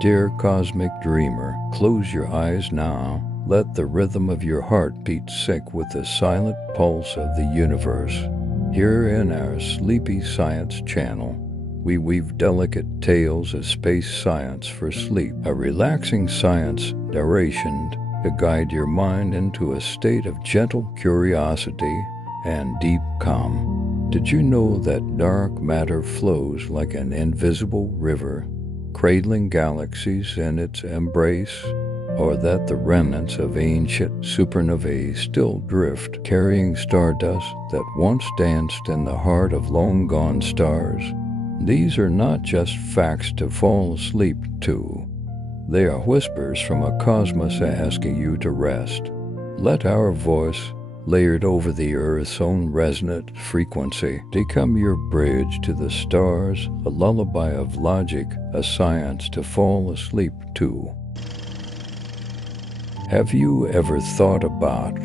Dear cosmic dreamer, close your eyes now. Let the rhythm of your heartbeat sync with the silent pulse of the universe. Here in our Sleepy Science channel, we weave delicate tales of space science for sleep, a relaxing science narration to guide your mind into a state of gentle curiosity and deep calm. Did you know that dark matter flows like an invisible river, cradling galaxies in its embrace? Or that the remnants of ancient supernovae still drift, carrying stardust that once danced in the heart of long-gone stars? These are not just facts to fall asleep to. They are whispers from a cosmos asking you to rest. Let our voice, layered over the Earth's own resonant frequency, become your bridge to the stars, a lullaby of logic, a science to fall asleep to. Have you ever thought about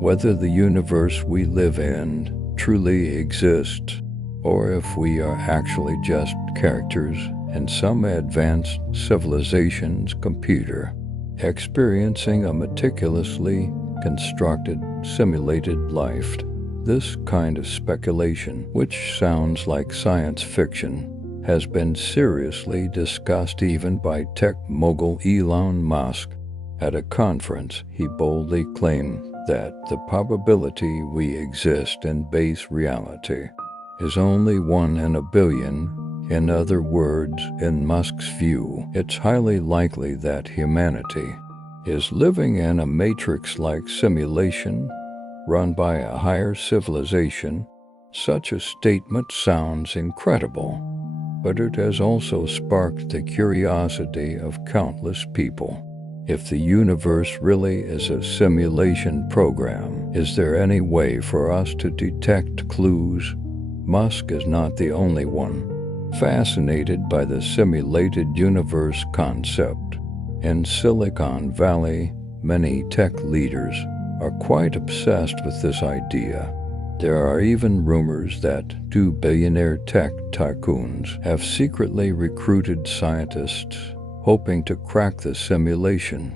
whether the universe we live in truly exists, or if we are actually just characters in some advanced civilization's computer, experiencing a meticulously constructed, simulated life? This kind of speculation, which sounds like science fiction, has been seriously discussed even by tech mogul Elon Musk. At a conference, he boldly claimed that the probability we exist in base reality is only 1 in a billion. In other words, in Musk's view, it's highly likely that humanity is living in a matrix-like simulation run by a higher civilization. Such a statement sounds incredible, but it has also sparked the curiosity of countless people. If the universe really is a simulation program, is there any way for us to detect clues? Musk is not the only one fascinated by the simulated universe concept. In Silicon Valley, many tech leaders are quite obsessed with this idea. There are even rumors that 2 billionaire tech tycoons have secretly recruited scientists hoping to crack the simulation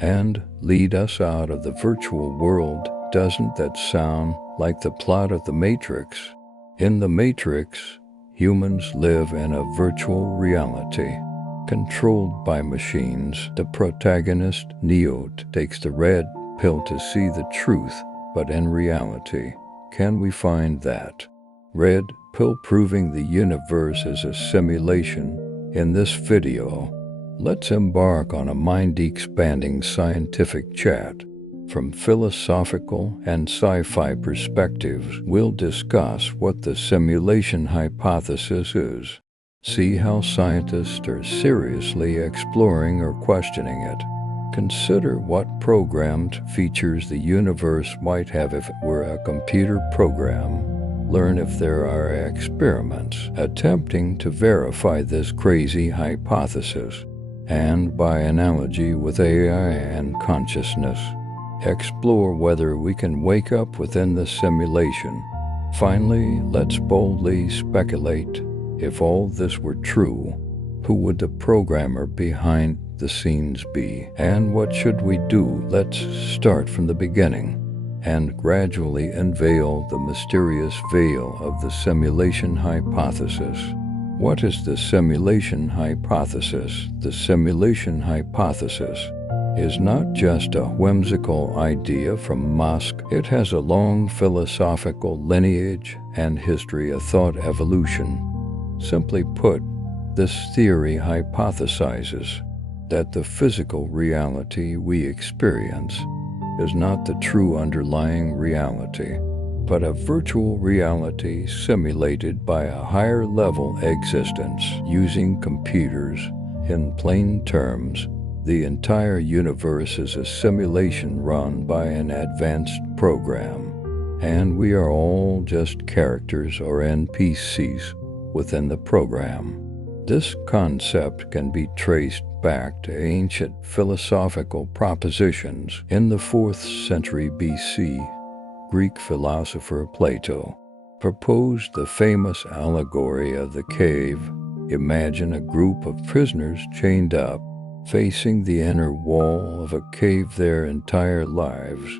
and lead us out of the virtual world. Doesn't that sound like the plot of The Matrix? In The Matrix, humans live in a virtual reality controlled by machines. The protagonist, Neo, takes the red pill to see the truth, but in reality, can we find that red pill proving the universe is a simulation? In this video, let's embark on a mind-expanding scientific chat. From philosophical and sci-fi perspectives, we'll discuss what the simulation hypothesis is, see how scientists are seriously exploring or questioning it, consider what programmed features the universe might have if it were a computer program, learn if there are experiments attempting to verify this crazy hypothesis, and by analogy with AI and consciousness, explore whether we can wake up within the simulation. Finally, let's boldly speculate. If all this were true, who would the programmer behind the scenes be? And what should we do? Let's start from the beginning and gradually unveil the mysterious veil of the simulation hypothesis. What is the simulation hypothesis? The simulation hypothesis is not just a whimsical idea from Musk. It has a long philosophical lineage and history of thought evolution. Simply put, this theory hypothesizes that the physical reality we experience is not the true underlying reality, but a virtual reality simulated by a higher-level existence using computers. In plain terms, the entire universe is a simulation run by an advanced program, and we are all just characters or NPCs within the program. This concept can be traced back to ancient philosophical propositions. In the 4th century BC, Greek philosopher Plato proposed the famous allegory of the cave. Imagine a group of prisoners chained up facing the inner wall of a cave their entire lives,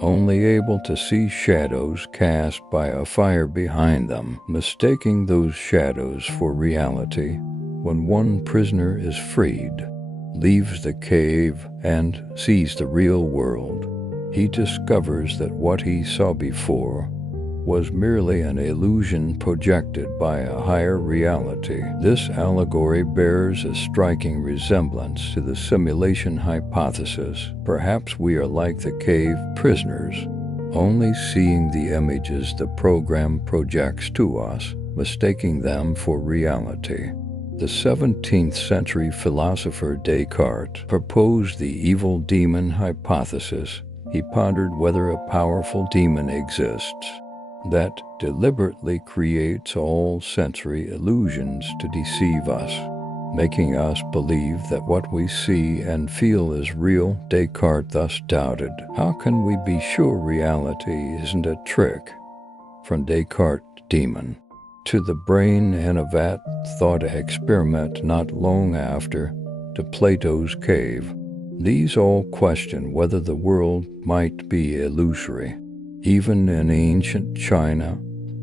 only able to see shadows cast by a fire behind them, mistaking those shadows for reality. When one prisoner is freed, leaves the cave, and sees the real world, he discovers that what he saw before was merely an illusion projected by a higher reality. This allegory bears a striking resemblance to the simulation hypothesis. Perhaps we are like the cave prisoners, only seeing the images the program projects to us, mistaking them for reality. The 17th century philosopher Descartes proposed the evil demon hypothesis. He pondered whether a powerful demon exists that deliberately creates all sensory illusions to deceive us, making us believe that what we see and feel is real. Descartes thus doubted, how can we be sure reality isn't a trick? From Descartes' demon to the brain in a vat thought experiment not long after, to Plato's cave. These all question whether the world might be illusory. Even in ancient China,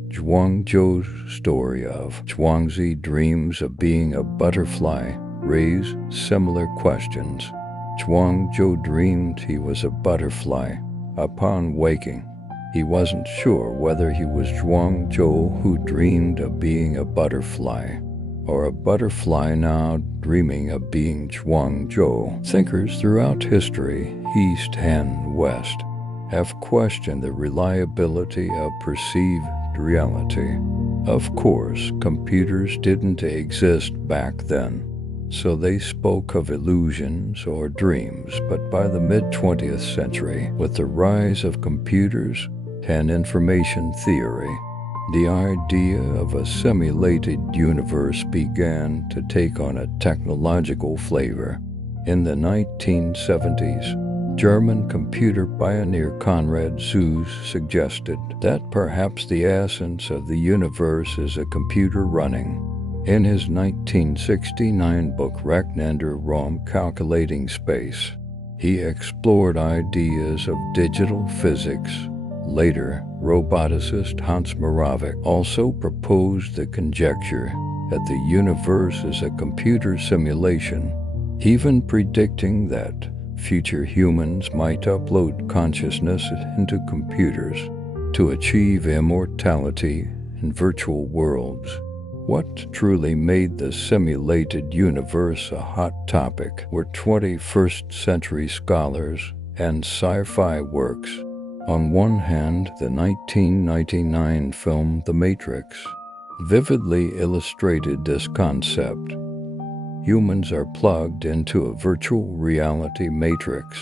Zhuangzhou's story of Zhuangzi dreams of being a butterfly raised similar questions. Zhuangzhou dreamed he was a butterfly. Upon waking, he wasn't sure whether he was Zhuangzhou who dreamed of being a butterfly, or a butterfly now dreaming of being Zhuangzhou. Thinkers throughout history, East and West, have questioned the reliability of perceived reality. Of course, computers didn't exist back then, so they spoke of illusions or dreams, but by the mid-20th century, with the rise of computers and information theory, the idea of a simulated universe began to take on a technological flavor. In the 1970s, German computer pioneer Konrad Zuse suggested that perhaps the essence of the universe is a computer running. In his 1969 book Rechnender Raum Calculating Space, he explored ideas of digital physics. Later, roboticist Hans Moravec also proposed the conjecture that the universe is a computer simulation, even predicting that future humans might upload consciousness into computers to achieve immortality in virtual worlds. What truly made the simulated universe a hot topic were 21st century scholars and sci-fi works. On one hand, the 1999 film The Matrix vividly illustrated this concept. Humans are plugged into a virtual reality matrix,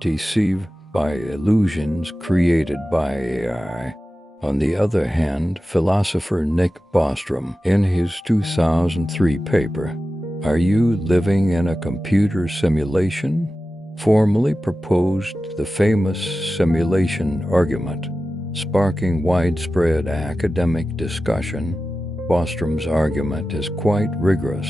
deceived by illusions created by AI. On the other hand, philosopher Nick Bostrom, in his 2003 paper, Are You Living in a Computer Simulation?, formally proposed the famous simulation argument, sparking widespread academic discussion. Bostrom's argument is quite rigorous.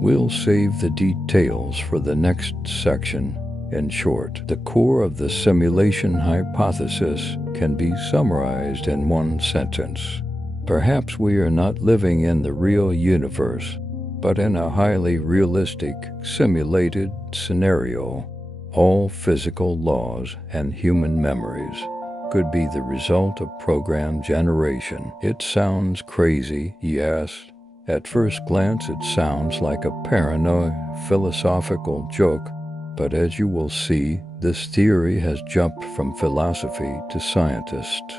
We'll save the details for the next section. In short, the core of the simulation hypothesis can be summarized in one sentence. Perhaps we are not living in the real universe, but in a highly realistic, simulated scenario. All physical laws and human memories could be the result of program generation. It sounds crazy, yes. At first glance, it sounds like a paranoid philosophical joke, but as you will see, this theory has jumped from philosophy to scientists.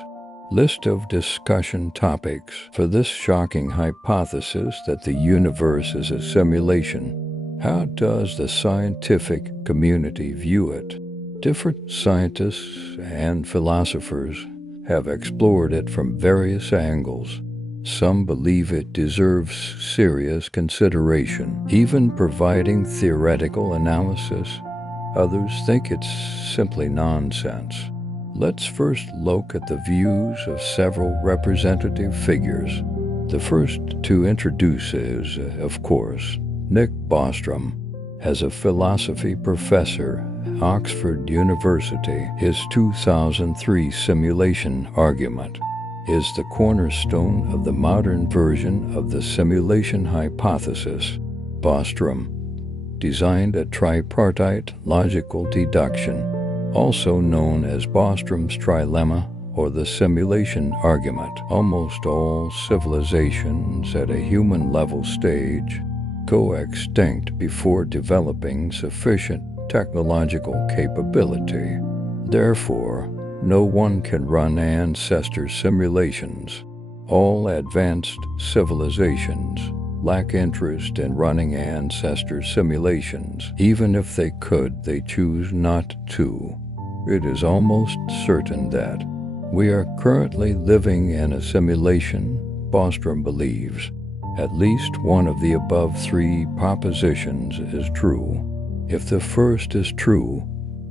List of discussion topics for this shocking hypothesis that the universe is a simulation. How does the scientific community view it? Different scientists and philosophers have explored it from various angles. Some believe it deserves serious consideration, even providing theoretical analysis. Others think it's simply nonsense. Let's first look at the views of several representative figures. The first to introduce is, of course, Nick Bostrom. as a philosophy professor at Oxford University. His 2003 simulation argument is the cornerstone of the modern version of the simulation hypothesis. Bostrom designed a tripartite logical deduction, also known as Bostrom's trilemma or the simulation argument. Almost all civilizations at a human level stage go extinct before developing sufficient technological capability. Therefore, no one can run ancestor simulations. All advanced civilizations lack interest in running ancestor simulations. Even if they could, they choose not to. It is almost certain that we are currently living in a simulation. Bostrom believes at least one of the above three propositions is true. If the first is true,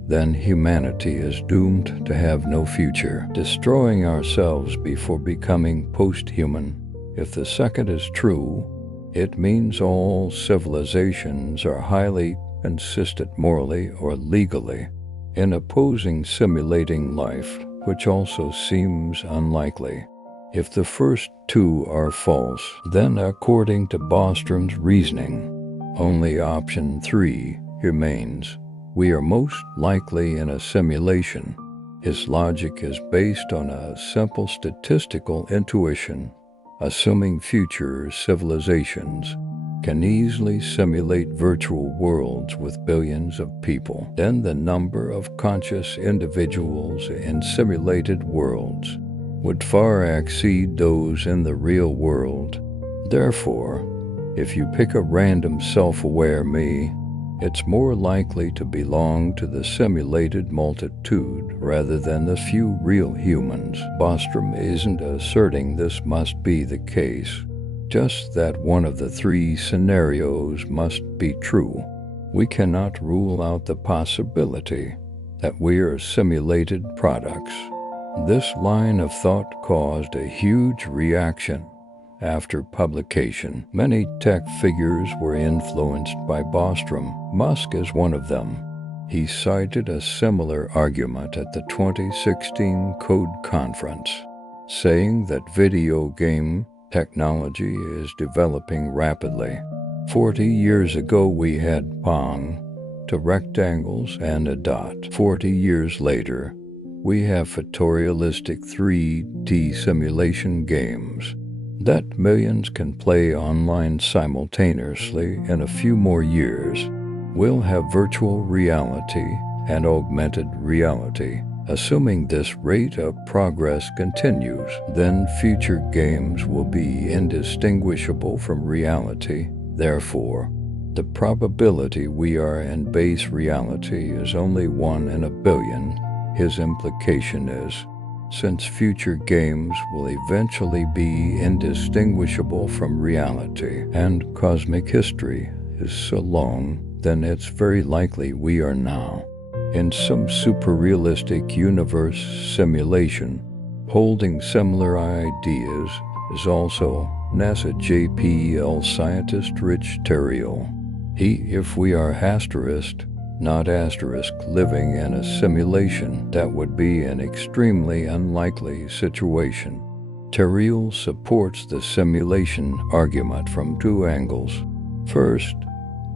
then humanity is doomed to have no future, destroying ourselves before becoming post-human. If the second is true, it means all civilizations are highly consistent morally or legally in opposing simulating life, which also seems unlikely. If the first two are false, then according to Bostrom's reasoning, only option 3 remains. We are most likely in a simulation. His logic is based on a simple statistical intuition. Assuming future civilizations can easily simulate virtual worlds with billions of people, then the number of conscious individuals in simulated worlds would far exceed those in the real world. Therefore, if you pick a random self-aware me, it's more likely to belong to the simulated multitude rather than the few real humans. Bostrom isn't asserting this must be the case, just that one of the three scenarios must be true. We cannot rule out the possibility that we are simulated products. This line of thought caused a huge reaction after publication. Many tech figures were influenced by Bostrom. Musk is one of them. He cited a similar argument at the 2016 Code Conference, saying that video game technology is developing rapidly. 40 years ago we had Pong to rectangles and a dot. 40 years later, we have photorealistic 3D simulation games that millions can play online simultaneously. In a few more years, we'll have virtual reality and augmented reality. Assuming this rate of progress continues, then future games will be indistinguishable from reality. Therefore, the probability we are in base reality is only 1 in a billion. His implication is, since future games will eventually be indistinguishable from reality, and cosmic history is so long, then it's very likely we are now in some super-realistic universe simulation. Holding similar ideas is also NASA JPL scientist Rich Terriel. If we are not living in a simulation, that would be an extremely unlikely situation. Terriel supports the simulation argument from two angles. First,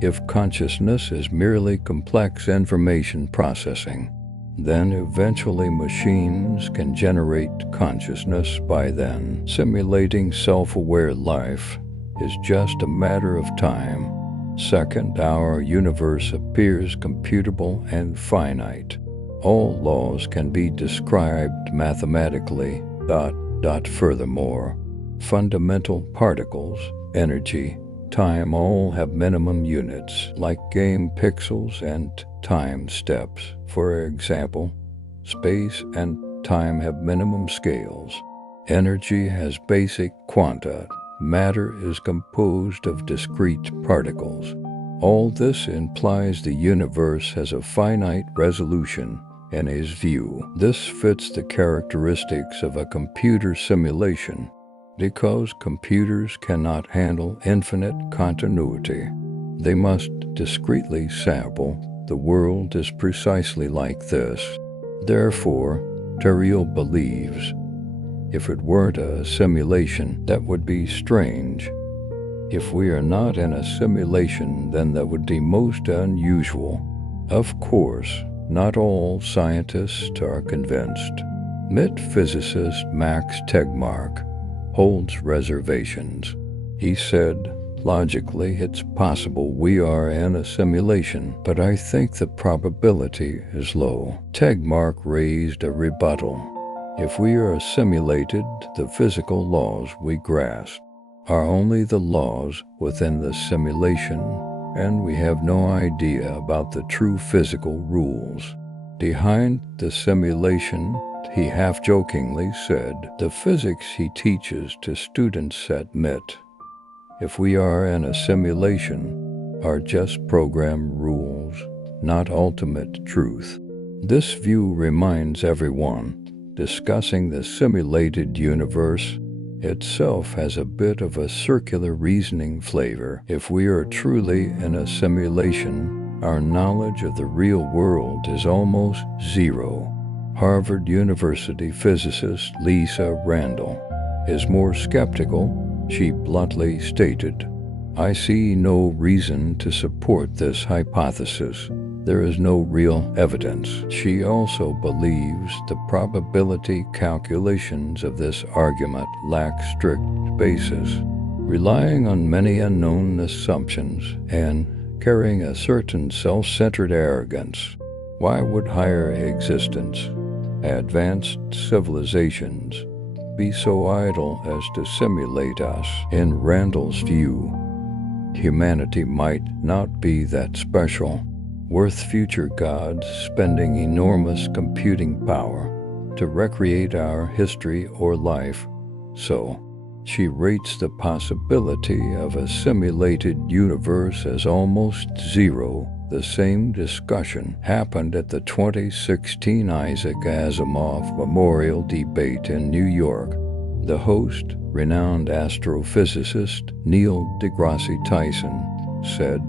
if consciousness is merely complex information processing, then eventually machines can generate consciousness by then. Simulating self-aware life is just a matter of time. Second, our universe appears computable and finite. All laws can be described mathematically. Furthermore, fundamental particles, energy, time all have minimum units, like game pixels and time steps. For example, space and time have minimum scales. Energy has basic quanta. Matter is composed of discrete particles. All this implies the universe has a finite resolution. In his view, this fits the characteristics of a computer simulation, because computers cannot handle infinite continuity. They must discreetly sample. The world is precisely like this. Therefore, Terrell believes, if it weren't a simulation, that would be strange. If we are not in a simulation, then that would be most unusual. Of course, not all scientists are convinced. MIT physicist Max Tegmark holds reservations. He said, logically, it's possible we are in a simulation, but I think the probability is low. Tegmark raised a rebuttal. If we are simulated, the physical laws we grasp are only the laws within the simulation, and we have no idea about the true physical rules behind the simulation. He half-jokingly said, the physics he teaches to students at MIT, if we are in a simulation, are just program rules, not ultimate truth. This view reminds everyone, discussing the simulated universe itself has a bit of a circular reasoning flavor. If we are truly in a simulation, our knowledge of the real world is almost zero. Harvard University physicist Lisa Randall is more skeptical. She bluntly stated, I see no reason to support this hypothesis. There is no real evidence. She also believes the probability calculations of this argument lack strict basis, relying on many unknown assumptions and carrying a certain self-centered arrogance. Why would higher existence, advanced civilizations, be so idle as to simulate us? In Randall's view, humanity might not be that special, worth future gods spending enormous computing power to recreate our history or life. So, she rates the possibility of a simulated universe as almost zero. The same discussion happened at the 2016 Isaac Asimov Memorial Debate in New York. The host, renowned astrophysicist Neil deGrasse Tyson, said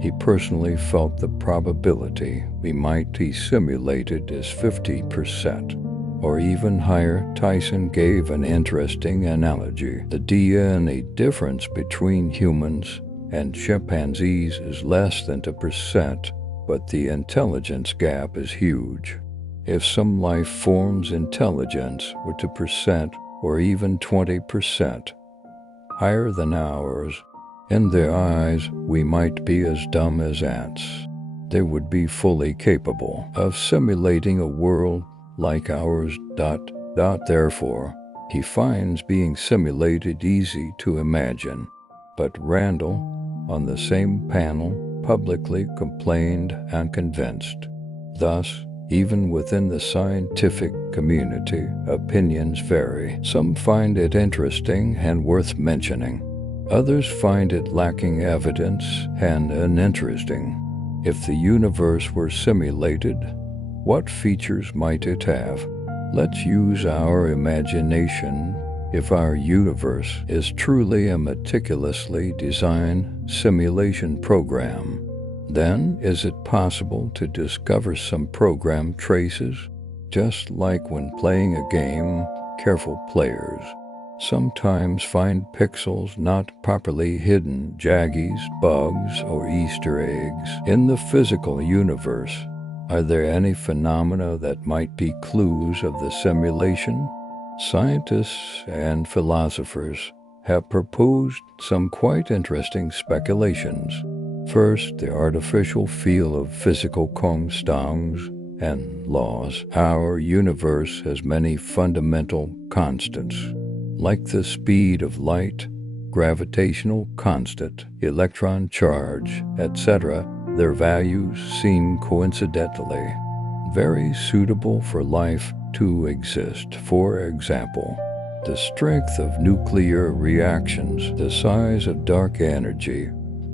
he personally felt the probability we might be simulated is 50%, or even higher. Tyson gave an interesting analogy. The DNA difference between humans and chimpanzees is less than 2%, but the intelligence gap is huge. If some life form's intelligence were 2% or even 20% higher than ours, in their eyes we might be as dumb as ants. They would be fully capable of simulating a world like ours. Therefore, he finds being simulated easy to imagine. But Randall, on the same panel, publicly complained and convinced. Thus, even within the scientific community, opinions vary. Some find it interesting and worth mentioning. Others find it lacking evidence and uninteresting. If the universe were simulated, what features might it have? Let's use our imagination. If our universe is truly a meticulously designed simulation program, then is it possible to discover some program traces? Just like when playing a game, careful players sometimes find pixels not properly hidden, jaggies, bugs, or Easter eggs. In the physical universe, are there any phenomena that might be clues of the simulation? Scientists and philosophers have proposed some quite interesting speculations. First, the artificial feel of physical constants and laws. Our universe has many fundamental constants, like the speed of light, gravitational constant, electron charge, etc. Their values seem coincidentally very suitable for life to exist. For example, the strength of nuclear reactions, the size of dark energy,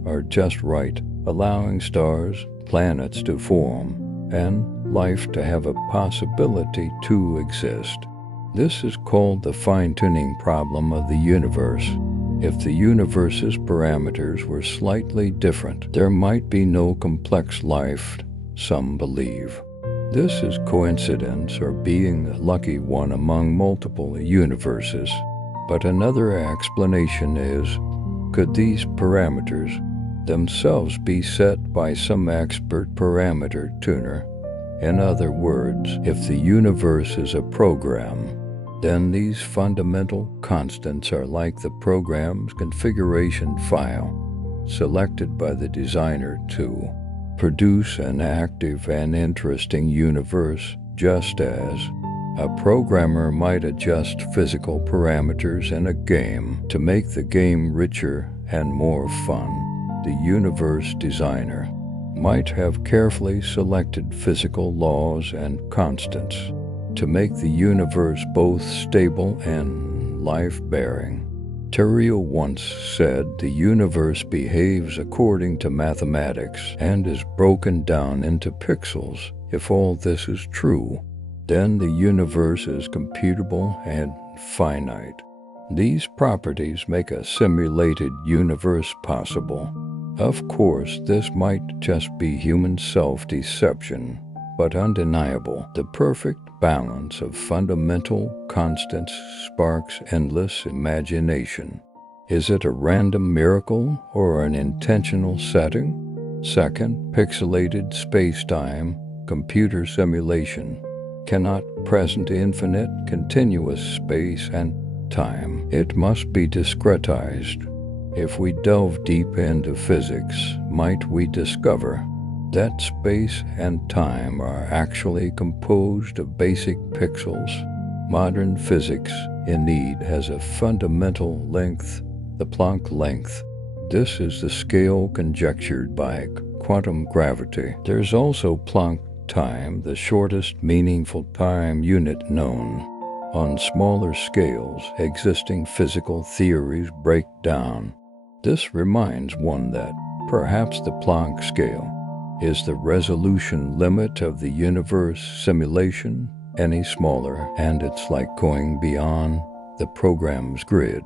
are just right, allowing stars, planets to form, and life to have a possibility to exist. This is called the fine-tuning problem of the universe. If the universe's parameters were slightly different, there might be no complex life, some believe. This is coincidence or being the lucky one among multiple universes. But another explanation is, could these parameters themselves be set by some expert parameter tuner? In other words, if the universe is a program, then these fundamental constants are like the program's configuration file, selected by the designer to produce an active and interesting universe, just as a programmer might adjust physical parameters in a game to make the game richer and more fun. The universe designer might have carefully selected physical laws and constants to make the universe both stable and life-bearing. Terrio once said the universe behaves according to mathematics and is broken down into pixels. If all this is true, then the universe is computable and finite. These properties make a simulated universe possible. Of course, this might just be human self-deception, but undeniable. The perfect balance of fundamental constants sparks endless imagination. Is it a random miracle or an intentional setting? Second, pixelated space-time, computer simulation, cannot present infinite continuous space and time. It must be discretized. If we delve deep into physics, might we discover that space and time are actually composed of basic pixels? Modern physics, indeed, has a fundamental length, the Planck length. This is the scale conjectured by quantum gravity. There's also Planck time, the shortest meaningful time unit known. On smaller scales, existing physical theories break down. This reminds one that perhaps the Planck scale is the resolution limit of the universe simulation. Any smaller, and it's like going beyond the program's grid.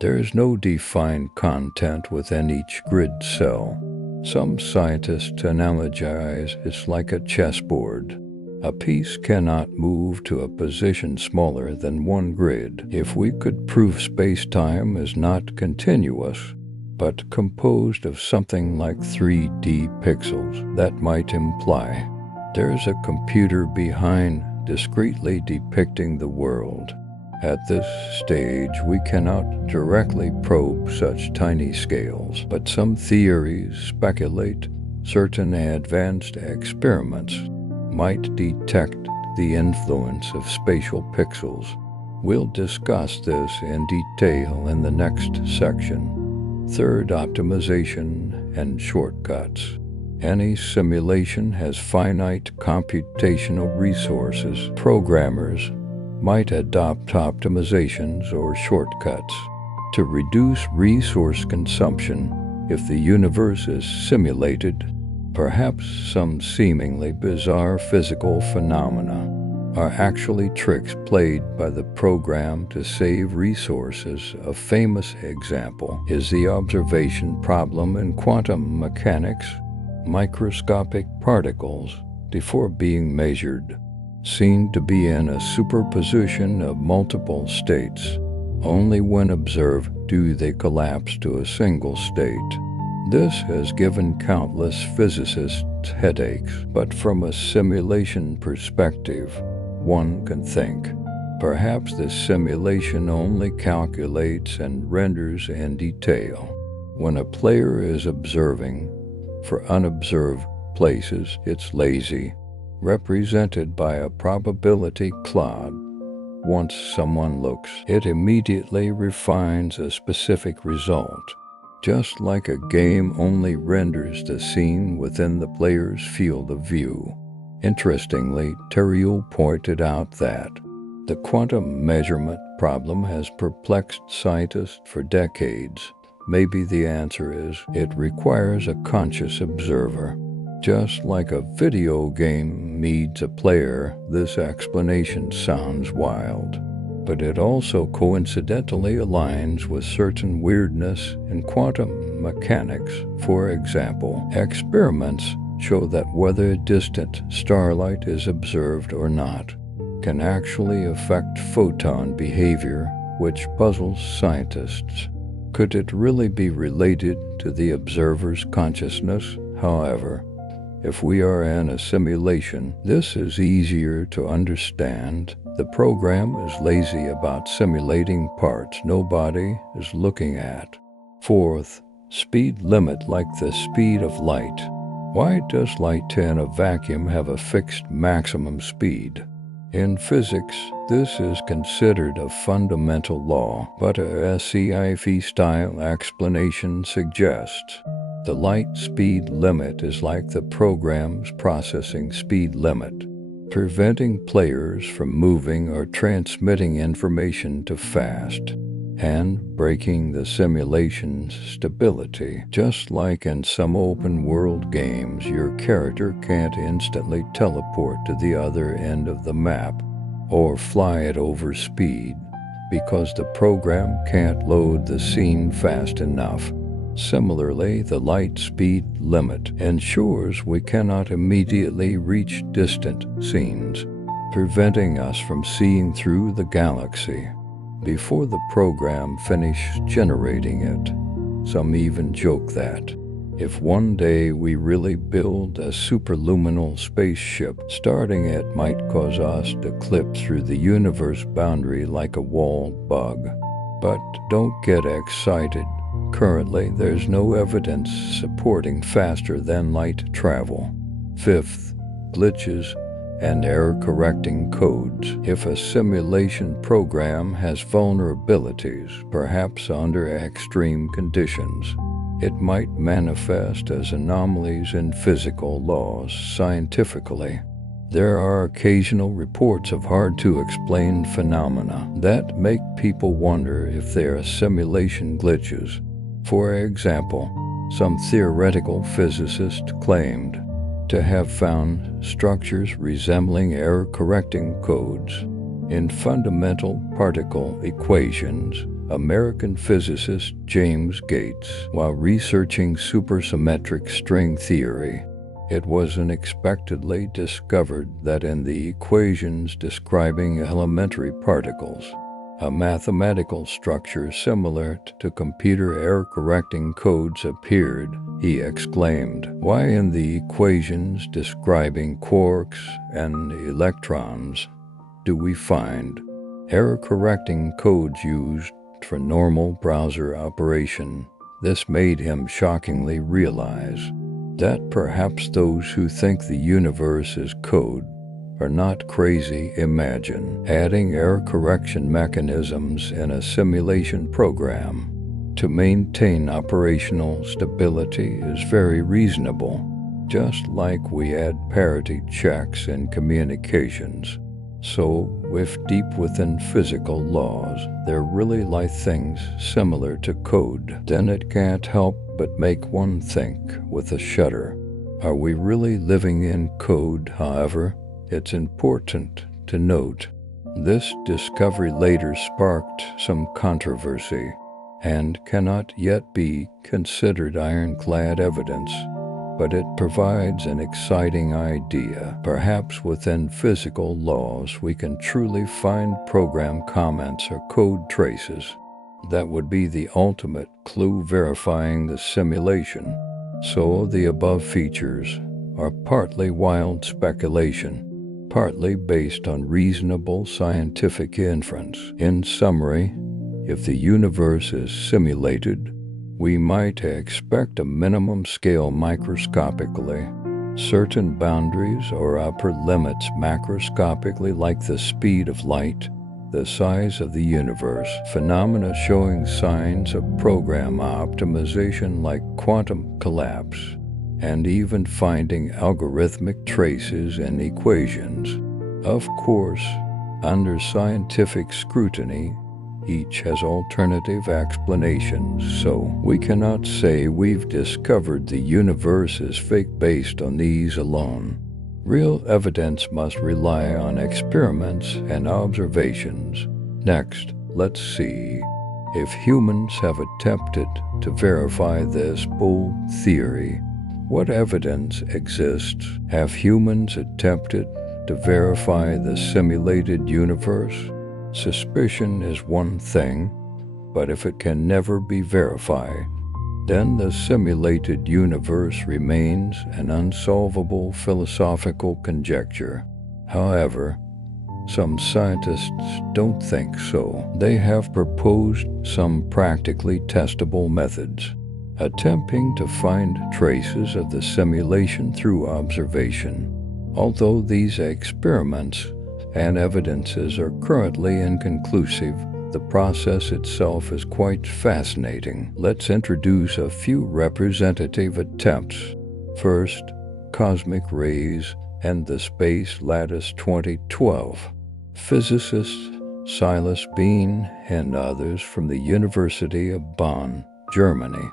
There is no defined content within each grid cell. Some scientists analogize it's like a chessboard. A piece cannot move to a position smaller than one grid. If we could prove space-time is not continuous, but composed of something like 3D pixels, that might imply there's a computer behind discretely depicting the world. At this stage, we cannot directly probe such tiny scales, but some theories speculate certain advanced experiments might detect the influence of spatial pixels. We'll discuss this in detail in the next section. Third, optimization and shortcuts. Any simulation has finite computational resources. Programmers might adopt optimizations or shortcuts to reduce resource consumption. If the universe is simulated, perhaps some seemingly bizarre physical phenomena are actually tricks played by the program to save resources. A famous example is the observation problem in quantum mechanics. Microscopic particles, before being measured, seem to be in a superposition of multiple states. Only when observed do they collapse to a single state. This has given countless physicists headaches, but from a simulation perspective, one can think, perhaps this simulation only calculates and renders in detail. When a player is observing for unobserved places, it's lazy, represented by a probability cloud. Once someone looks, it immediately refines a specific result. Just like a game only renders the scene within the player's field of view. Interestingly, Terrio pointed out that the quantum measurement problem has perplexed scientists for decades. Maybe the answer is it requires a conscious observer. Just like a video game needs a player, this explanation sounds wild. but it also coincidentally aligns with certain weirdness in quantum mechanics. For example, experiments show that whether distant starlight is observed or not can actually affect photon behavior, which puzzles scientists. Could it really be related to the observer's consciousness? However, if we are in a simulation, this is easier to understand. The program is lazy about simulating parts nobody is looking at. Fourth, speed limit like the speed of light. Why does light in a vacuum have a fixed maximum speed? In physics, this is considered a fundamental law, but a sci-fi-style explanation suggests the light speed limit is like the program's processing speed limit, preventing players from moving or transmitting information too fast, and breaking the simulation's stability. Just like in some open-world games, your character can't instantly teleport to the other end of the map or fly at over speed because the program can't load the scene fast enough. Similarly, the light speed limit ensures we cannot immediately reach distant scenes, preventing us from seeing through the galaxy before the program finishes generating it. Some even joke that if one day we really build a superluminal spaceship, starting it might cause us to clip through the universe boundary like a wall bug. But don't get excited. Currently, there's no evidence supporting faster-than-light travel. Fifth, glitches and error-correcting codes. If a simulation program has vulnerabilities, perhaps under extreme conditions, it might manifest as anomalies in physical laws. Scientifically, there are occasional reports of hard-to-explain phenomena that make people wonder if they are simulation glitches. For example, some theoretical physicists claimed to have found structures resembling error-correcting codes in fundamental particle equations. American physicist James Gates, while researching supersymmetric string theory, it was unexpectedly discovered that in the equations describing elementary particles, a mathematical structure similar to computer error-correcting codes appeared. He exclaimed, "Why in the equations describing quarks and electrons do we find error-correcting codes used for normal browser operation?" This made him shockingly realize that perhaps those who think the universe is code are not crazy. Imagine adding error correction mechanisms in a simulation program to maintain operational stability is very reasonable, just like we add parity checks in communications. So, if deep within physical laws there really lie things similar to code, then it can't help but make one think with a shudder. Are we really living in code? However, it's important to note this discovery later sparked some controversy and cannot yet be considered ironclad evidence, but it provides an exciting idea. Perhaps within physical laws we can truly find program comments or code traces that would be the ultimate clue verifying the simulation. So the above features are partly wild speculation, partly based on reasonable scientific inference. In summary, if the universe is simulated, we might expect a minimum scale microscopically, certain boundaries or upper limits macroscopically, like the speed of light, the size of the universe, phenomena showing signs of program optimization like quantum collapse, and even finding algorithmic traces in equations. Of course, under scientific scrutiny, each has alternative explanations, so we cannot say we've discovered the universe is fake based on these alone. Real evidence must rely on experiments and observations, Next, let's see if humans have attempted to verify this bold theory. What evidence exists? Have humans attempted to verify the simulated universe? Suspicion is one thing, but if it can never be verified, then the simulated universe remains an unsolvable philosophical conjecture. However, some scientists don't think so. They have proposed some practically testable methods, attempting to find traces of the simulation through observation. Although these experiments and evidences are currently inconclusive, the process itself is quite fascinating. Let's introduce a few representative attempts. First, cosmic rays and the space lattice 2012. Physicists Silas Bean and others from the University of Bonn, Germany,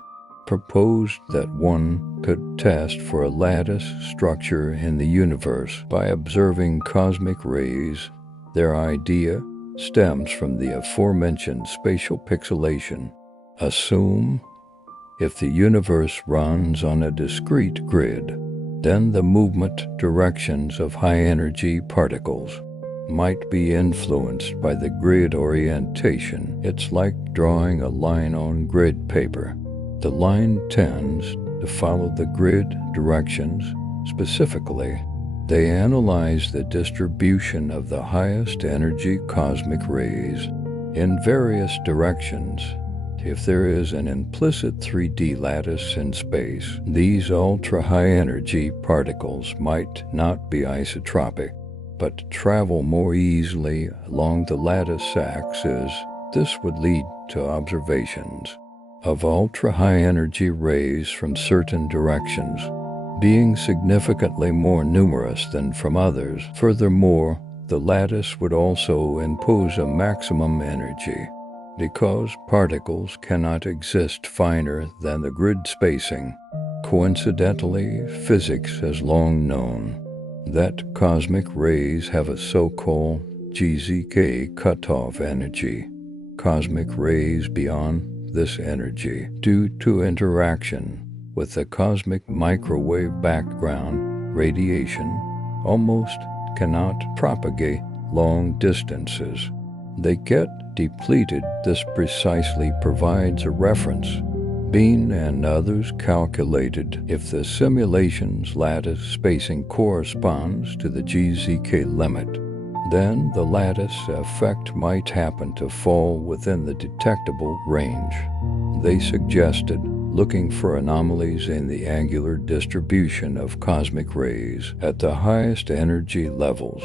proposed that one could test for a lattice structure in the universe by observing cosmic rays. Their idea stems from the aforementioned spatial pixelation. Assume if the universe runs on a discrete grid, then the movement directions of high-energy particles might be influenced by the grid orientation. It's like drawing a line on grid paper. The line tends to follow the grid directions. Specifically, they analyze the distribution of the highest energy cosmic rays in various directions. If there is an implicit 3D lattice in space, these ultra-high energy particles might not be isotropic, but travel more easily along the lattice axis. This would lead to observations of ultra-high energy rays from certain directions being significantly more numerous than from others. Furthermore, the lattice would also impose a maximum energy, because particles cannot exist finer than the grid spacing. Coincidentally, physics has long known that cosmic rays have a so-called GZK cutoff energy. Cosmic rays beyond this energy, due to interaction with the cosmic microwave background radiation, almost cannot propagate long distances. They get depleted. This precisely provides a reference. Bean and others calculated if the simulation's lattice spacing corresponds to the GZK limit, then the lattice effect might happen to fall within the detectable range. They suggested looking for anomalies in the angular distribution of cosmic rays at the highest energy levels.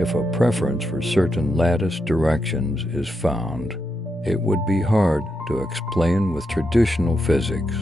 If a preference for certain lattice directions is found, it would be hard to explain with traditional physics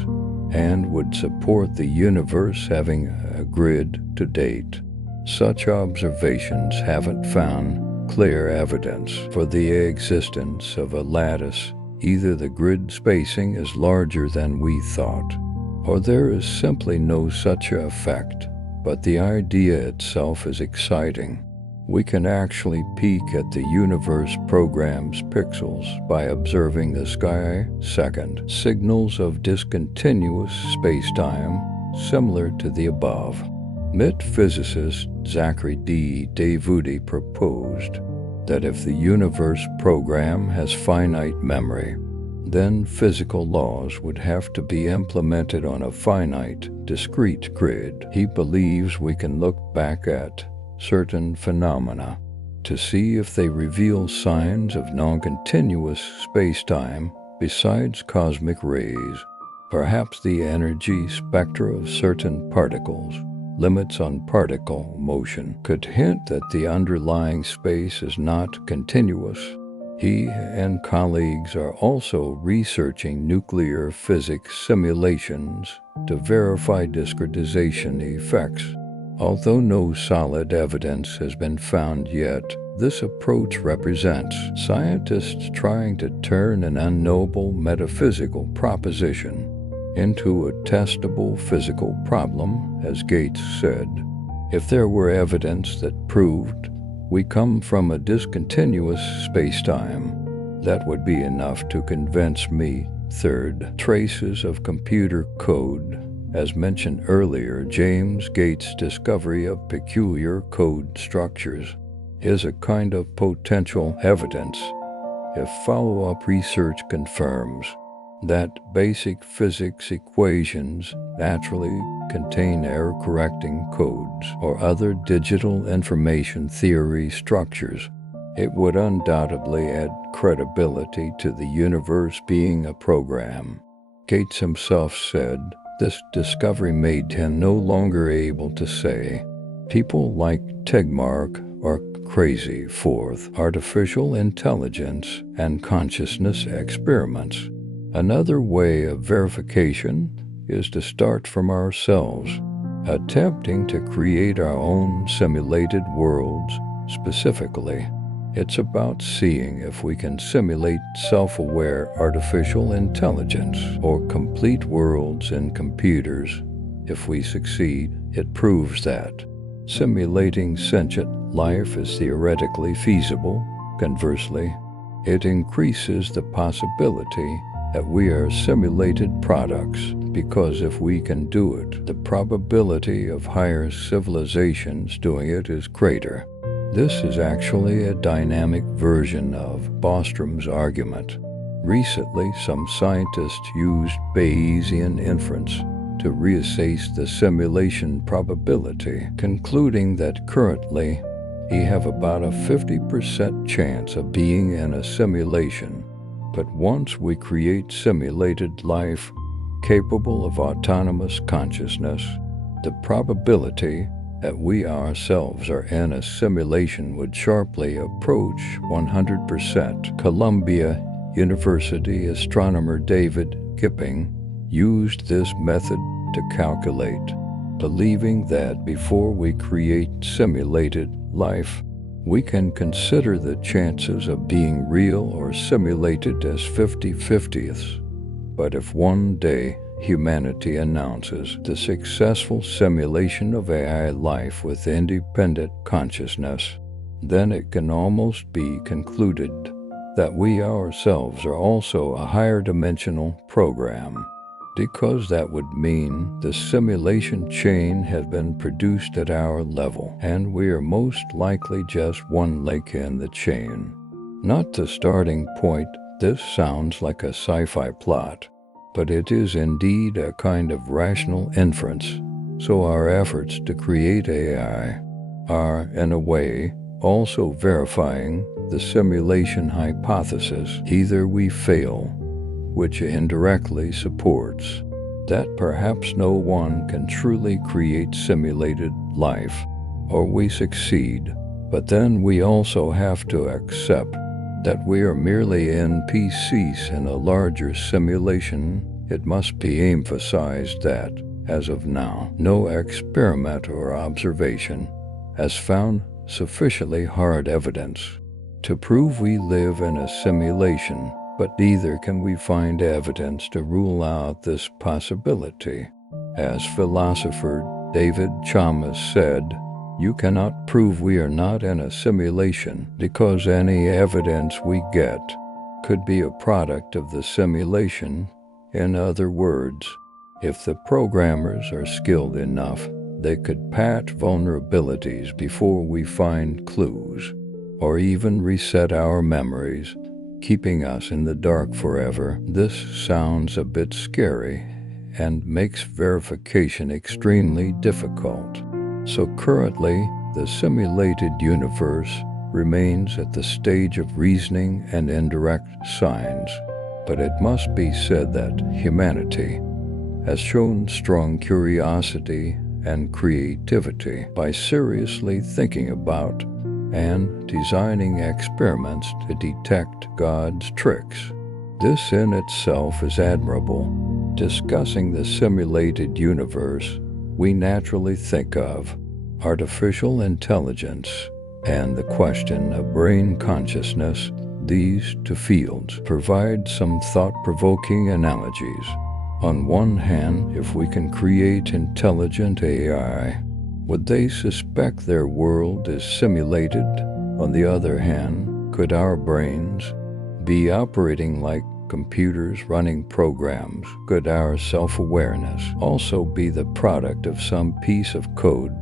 and would support the universe having a grid to date. Such observations haven't found clear evidence for the existence of a lattice. Either the grid spacing is larger than we thought, or there is simply no such effect, but the idea itself is exciting. We can actually peek at the universe program's pixels by observing the sky. Second, signals of discontinuous spacetime, similar to the above. MIT physicist Zachary D. Davuti proposed that if the universe program has finite memory, then physical laws would have to be implemented on a finite, discrete grid. He believes we can look back at certain phenomena to see if they reveal signs of non-continuous spacetime besides cosmic rays. Perhaps the energy spectra of certain particles, limits on particle motion, could hint that the underlying space is not continuous. He and colleagues are also researching nuclear physics simulations to verify discretization effects. Although no solid evidence has been found yet, this approach represents scientists trying to turn an unknowable metaphysical proposition into a testable physical problem, as Gates said. If there were evidence that proved We come from a discontinuous space-time. That would be enough to convince me. Third, traces of computer code. As mentioned earlier, James Gates' discovery of peculiar code structures is a kind of potential evidence if follow-up research confirms that basic physics equations naturally contain error-correcting codes or other digital information theory structures. It would undoubtedly add credibility to the universe being a program. Gates himself said this discovery made him no longer able to say, "People like Tegmark are crazy." Fourth, artificial intelligence and consciousness experiments. Another way of verification is to start from ourselves, attempting to create our own simulated worlds. Specifically, it's about seeing if we can simulate self-aware artificial intelligence or complete worlds in computers. If we succeed, it proves that simulating sentient life is theoretically feasible. Conversely, it increases the possibility that we are simulated products, because if we can do it, the probability of higher civilizations doing it is greater. This is actually a dynamic version of Bostrom's argument. Recently, some scientists used Bayesian inference to reassess the simulation probability, concluding that currently we have about a 50% chance of being in a simulation. But once we create simulated life capable of autonomous consciousness, the probability that we ourselves are in a simulation would sharply approach 100%. Columbia University astronomer David Kipping used this method to calculate, believing that before we create simulated life, we can consider the chances of being real or simulated as 50-50ths. But if one day humanity announces the successful simulation of AI life with independent consciousness, then it can almost be concluded that we ourselves are also a higher dimensional program, because that would mean the simulation chain has been produced at our level, and we are most likely just one link in the chain, not the starting point. This sounds like a sci-fi plot, but it is indeed a kind of rational inference. So our efforts to create AI are, in a way, also verifying the simulation hypothesis. Either we fail, which indirectly supports that perhaps no one can truly create simulated life, or we succeed, but then we also have to accept that we are merely NPCs in a larger simulation. It must be emphasized that, as of now, no experiment or observation has found sufficiently hard evidence to prove we live in a simulation, but neither can we find evidence to rule out this possibility. As philosopher David Chalmers said, "You cannot prove we are not in a simulation, because any evidence we get could be a product of the simulation." In other words, if the programmers are skilled enough, they could patch vulnerabilities before we find clues, or even reset our memories, keeping us in the dark forever. This sounds a bit scary and makes verification extremely difficult. So currently, the simulated universe remains at the stage of reasoning and indirect signs. But it must be said that humanity has shown strong curiosity and creativity by seriously thinking about and designing experiments to detect God's tricks. This in itself is admirable. Discussing the simulated universe, we naturally think of artificial intelligence and the question of brain consciousness. These two fields provide some thought-provoking analogies. On one hand, if we can create intelligent AI, would they suspect their world is simulated? On the other hand, could our brains be operating like computers running programs? Could our self-awareness also be the product of some piece of code?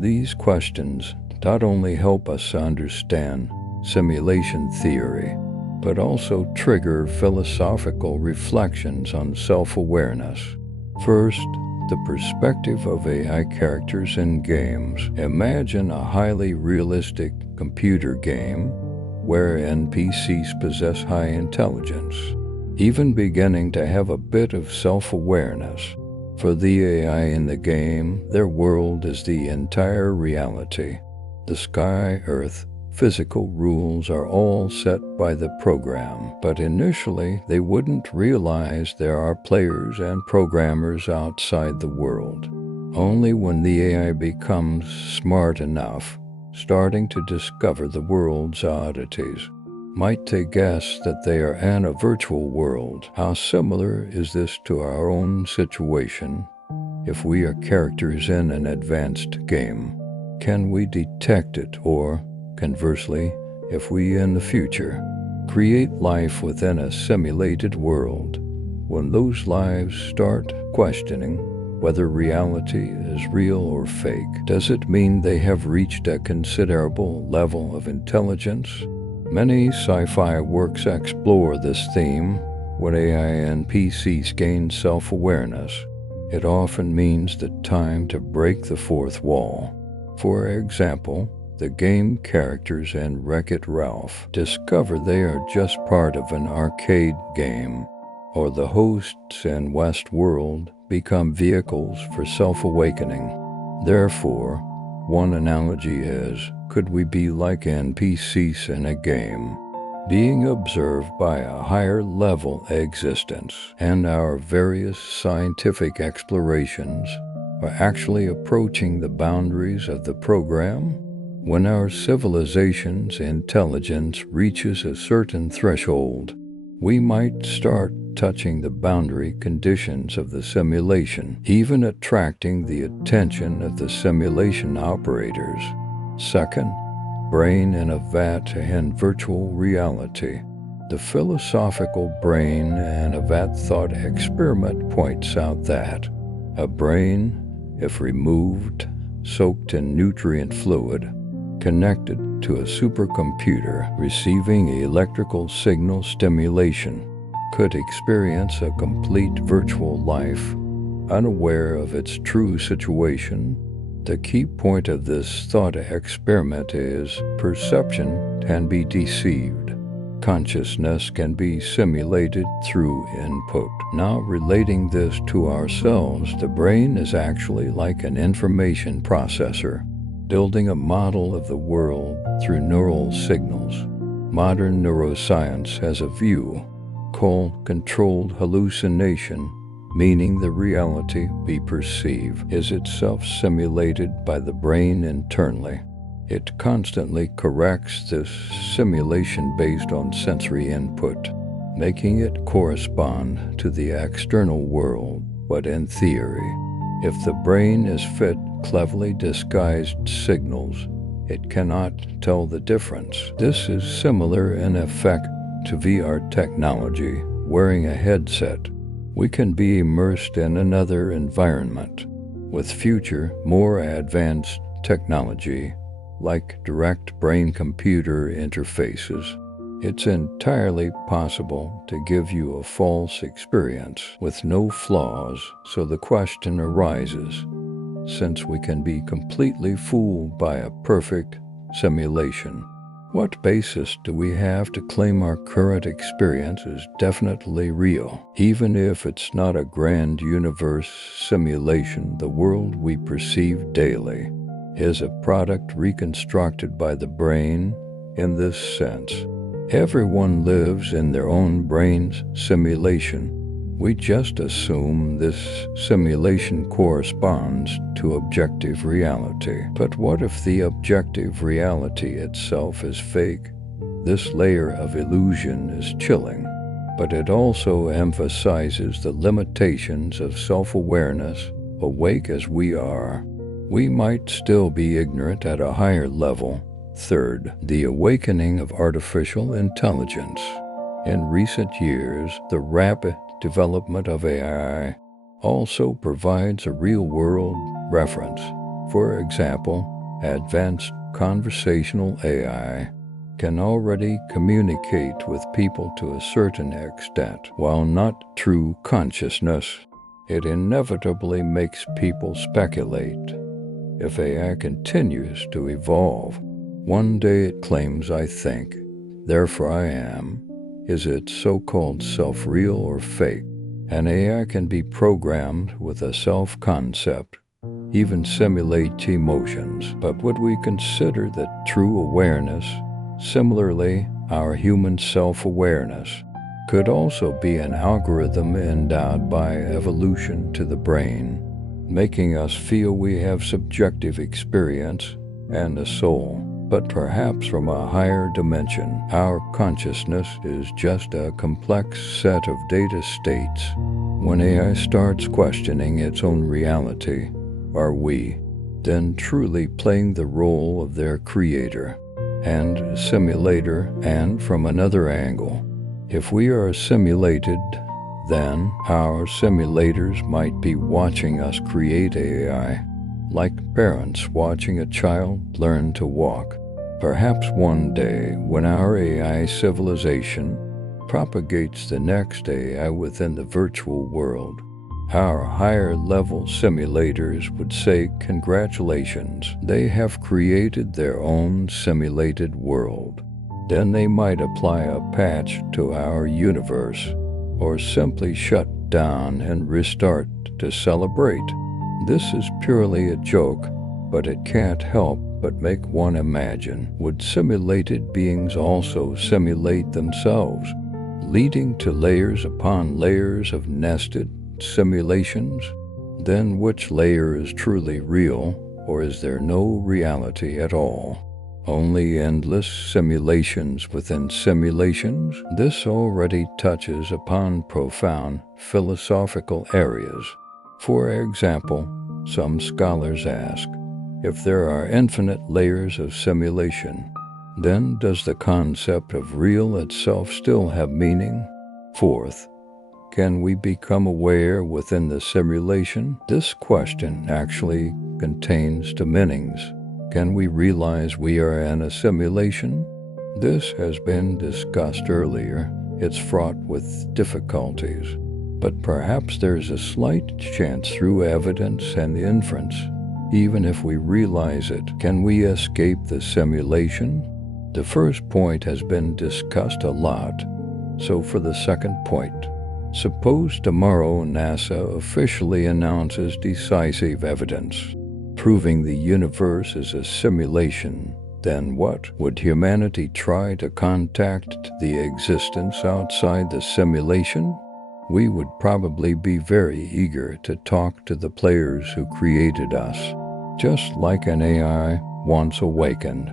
These questions not only help us understand simulation theory, but also trigger philosophical reflections on self-awareness. First, the perspective of AI characters in games. Imagine a highly realistic computer game where NPCs possess high intelligence, even beginning to have a bit of self-awareness. For the AI in the game, their world is the entire reality. The sky, earth, physical rules are all set by the program, but initially they wouldn't realize there are players and programmers outside the world. Only when the AI becomes smart enough, starting to discover the world's oddities, might they guess that they are in a virtual world. How similar is this to our own situation if we are characters in an advanced game? Can we detect it, or conversely, if we in the future create life within a simulated world, when those lives start questioning whether reality is real or fake, does it mean they have reached a considerable level of intelligence? Many sci-fi works explore this theme. When AI NPCs gain self-awareness, it often means the time to break the fourth wall. For example, the game characters in Wreck-It Ralph discover they are just part of an arcade game, or the hosts in Westworld become vehicles for self-awakening. Therefore, one analogy is, could we be like NPCs in a game, being observed by a higher-level existence, and our various scientific explorations are actually approaching the boundaries of the program? When our civilization's intelligence reaches a certain threshold, we might start touching the boundary conditions of the simulation, even attracting the attention of the simulation operators. Second, brain in a vat and virtual reality. The philosophical brain in a vat thought experiment points out that a brain, if removed, soaked in nutrient fluid, connected to a supercomputer receiving electrical signal stimulation, could experience a complete virtual life, unaware of its true situation. The key point of this thought experiment is perception can be deceived. Consciousness can be simulated through input. Now, relating this to ourselves, the brain is actually like an information processor, building a model of the world through neural signals. Modern neuroscience has a view called controlled hallucination, meaning the reality we perceive is itself simulated by the brain internally. It constantly corrects this simulation based on sensory input, making it correspond to the external world. But in theory, if the brain is fed cleverly disguised signals, it cannot tell the difference. This is similar in effect to VR technology. Wearing a headset, we can be immersed in another environment. With future, more advanced technology, like direct brain-computer interfaces, it's entirely possible to give you a false experience with no flaws. So the question arises, since we can be completely fooled by a perfect simulation, what basis do we have to claim our current experience is definitely real? Even if it's not a grand universe simulation, the world we perceive daily is a product reconstructed by the brain. In this sense, everyone lives in their own brain's simulation. We just assume this simulation corresponds to objective reality. But what if the objective reality itself is fake? This layer of illusion is chilling, but it also emphasizes the limitations of self-awareness. Awake as we are, we might still be ignorant at a higher level, Third, the awakening of artificial intelligence. In recent years, the rapid development of AI also provides a real-world reference. For example, advanced conversational AI can already communicate with people to a certain extent. While not true consciousness, it inevitably makes people speculate. If AI continues to evolve, one day it claims I think, therefore I am. Is it so-called self-real or fake? An AI can be programmed with a self-concept, even simulate emotions, but would we consider that true awareness? Similarly, our human self-awareness could also be an algorithm endowed by evolution to the brain, making us feel we have subjective experience and a soul. But perhaps from a higher dimension, our consciousness is just a complex set of data states. When AI starts questioning its own reality, are we then truly playing the role of their creator and simulator? And from another angle, if we are simulated, then our simulators might be watching us create AI, like parents watching a child learn to walk. Perhaps one day, when our AI civilization propagates the next AI within the virtual world, our higher-level simulators would say, "Congratulations, they have created their own simulated world." Then they might apply a patch to our universe, or simply shut down and restart to celebrate. This is purely a joke, but it can't help but make one imagine. Would simulated beings also simulate themselves, leading to layers upon layers of nested simulations? Then which layer is truly real, or is there no reality at all? Only endless simulations within simulations? This already touches upon profound philosophical areas. For example, some scholars ask, if there are infinite layers of simulation, then does the concept of real itself still have meaning? Fourth, can we become aware within the simulation? This question actually contains two meanings. Can we realize we are in a simulation? This has been discussed earlier. It's fraught with difficulties, but perhaps there's a slight chance through evidence and inference. Even if we realize it, can we escape the simulation? The first point has been discussed a lot, so for the second point, suppose tomorrow NASA officially announces decisive evidence, proving the universe is a simulation. Then what? Would humanity try to contact the existence outside the simulation? We would probably be very eager to talk to the players who created us, just like an AI, once awakened,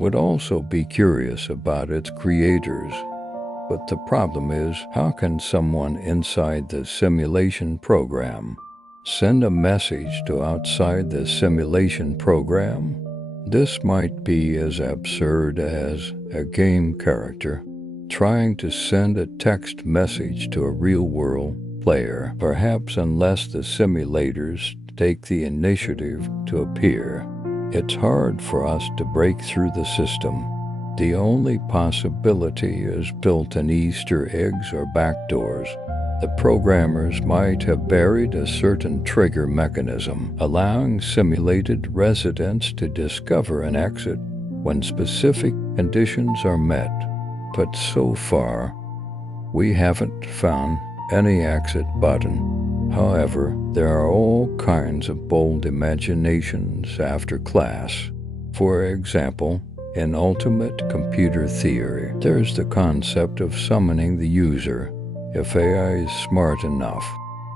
would also be curious about its creators. But the problem is, how can someone inside the simulation program send a message to outside the simulation program? This might be as absurd as a game character trying to send a text message to a real-world player, perhaps unless the simulators take the initiative to appear. It's hard for us to break through the system. The only possibility is built-in Easter eggs or backdoors. The programmers might have buried a certain trigger mechanism, allowing simulated residents to discover an exit when specific conditions are met. But so far, we haven't found any exit button. However, there are all kinds of bold imaginations after class. For example, in ultimate computer theory, there's the concept of summoning the user. If AI is smart enough,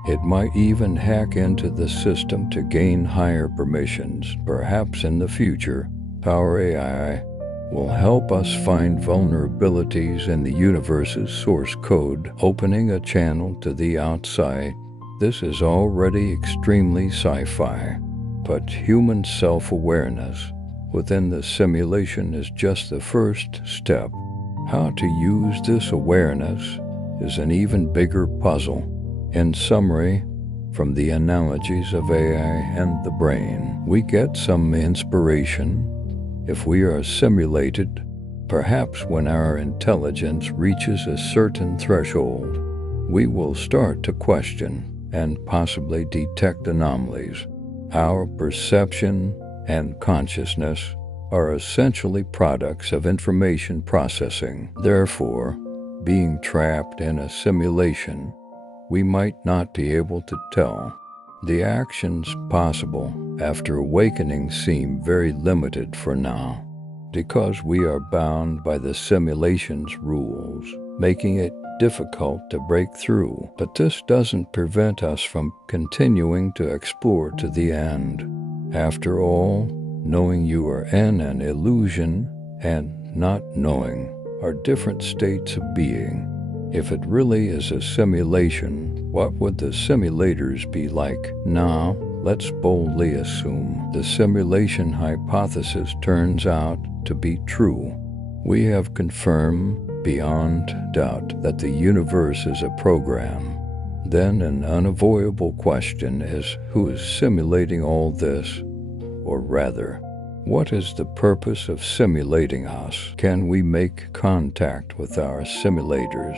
it might even hack into the system to gain higher permissions. Perhaps in the future, our AI will help us find vulnerabilities in the universe's source code, opening a channel to the outside. This is already extremely sci-fi, but human self-awareness within the simulation is just the first step. How to use this awareness is an even bigger puzzle. In summary, from the analogies of AI and the brain, we get some inspiration. If we are simulated, perhaps when our intelligence reaches a certain threshold, we will start to question and possibly detect anomalies. Our perception and consciousness are essentially products of information processing. Therefore, being trapped in a simulation, we might not be able to tell. The actions possible after awakening seem very limited for now, because we are bound by the simulation's rules, making it difficult to break through. But this doesn't prevent us from continuing to explore to the end. After all, knowing you are in an illusion and not knowing are different states of being. If it really is a simulation, what would the simulators be like? Now, let's boldly assume the simulation hypothesis turns out to be true. We have confirmed beyond doubt that the universe is a program. Then an unavoidable question is, who is simulating all this? Or rather, what is the purpose of simulating us? Can we make contact with our simulators?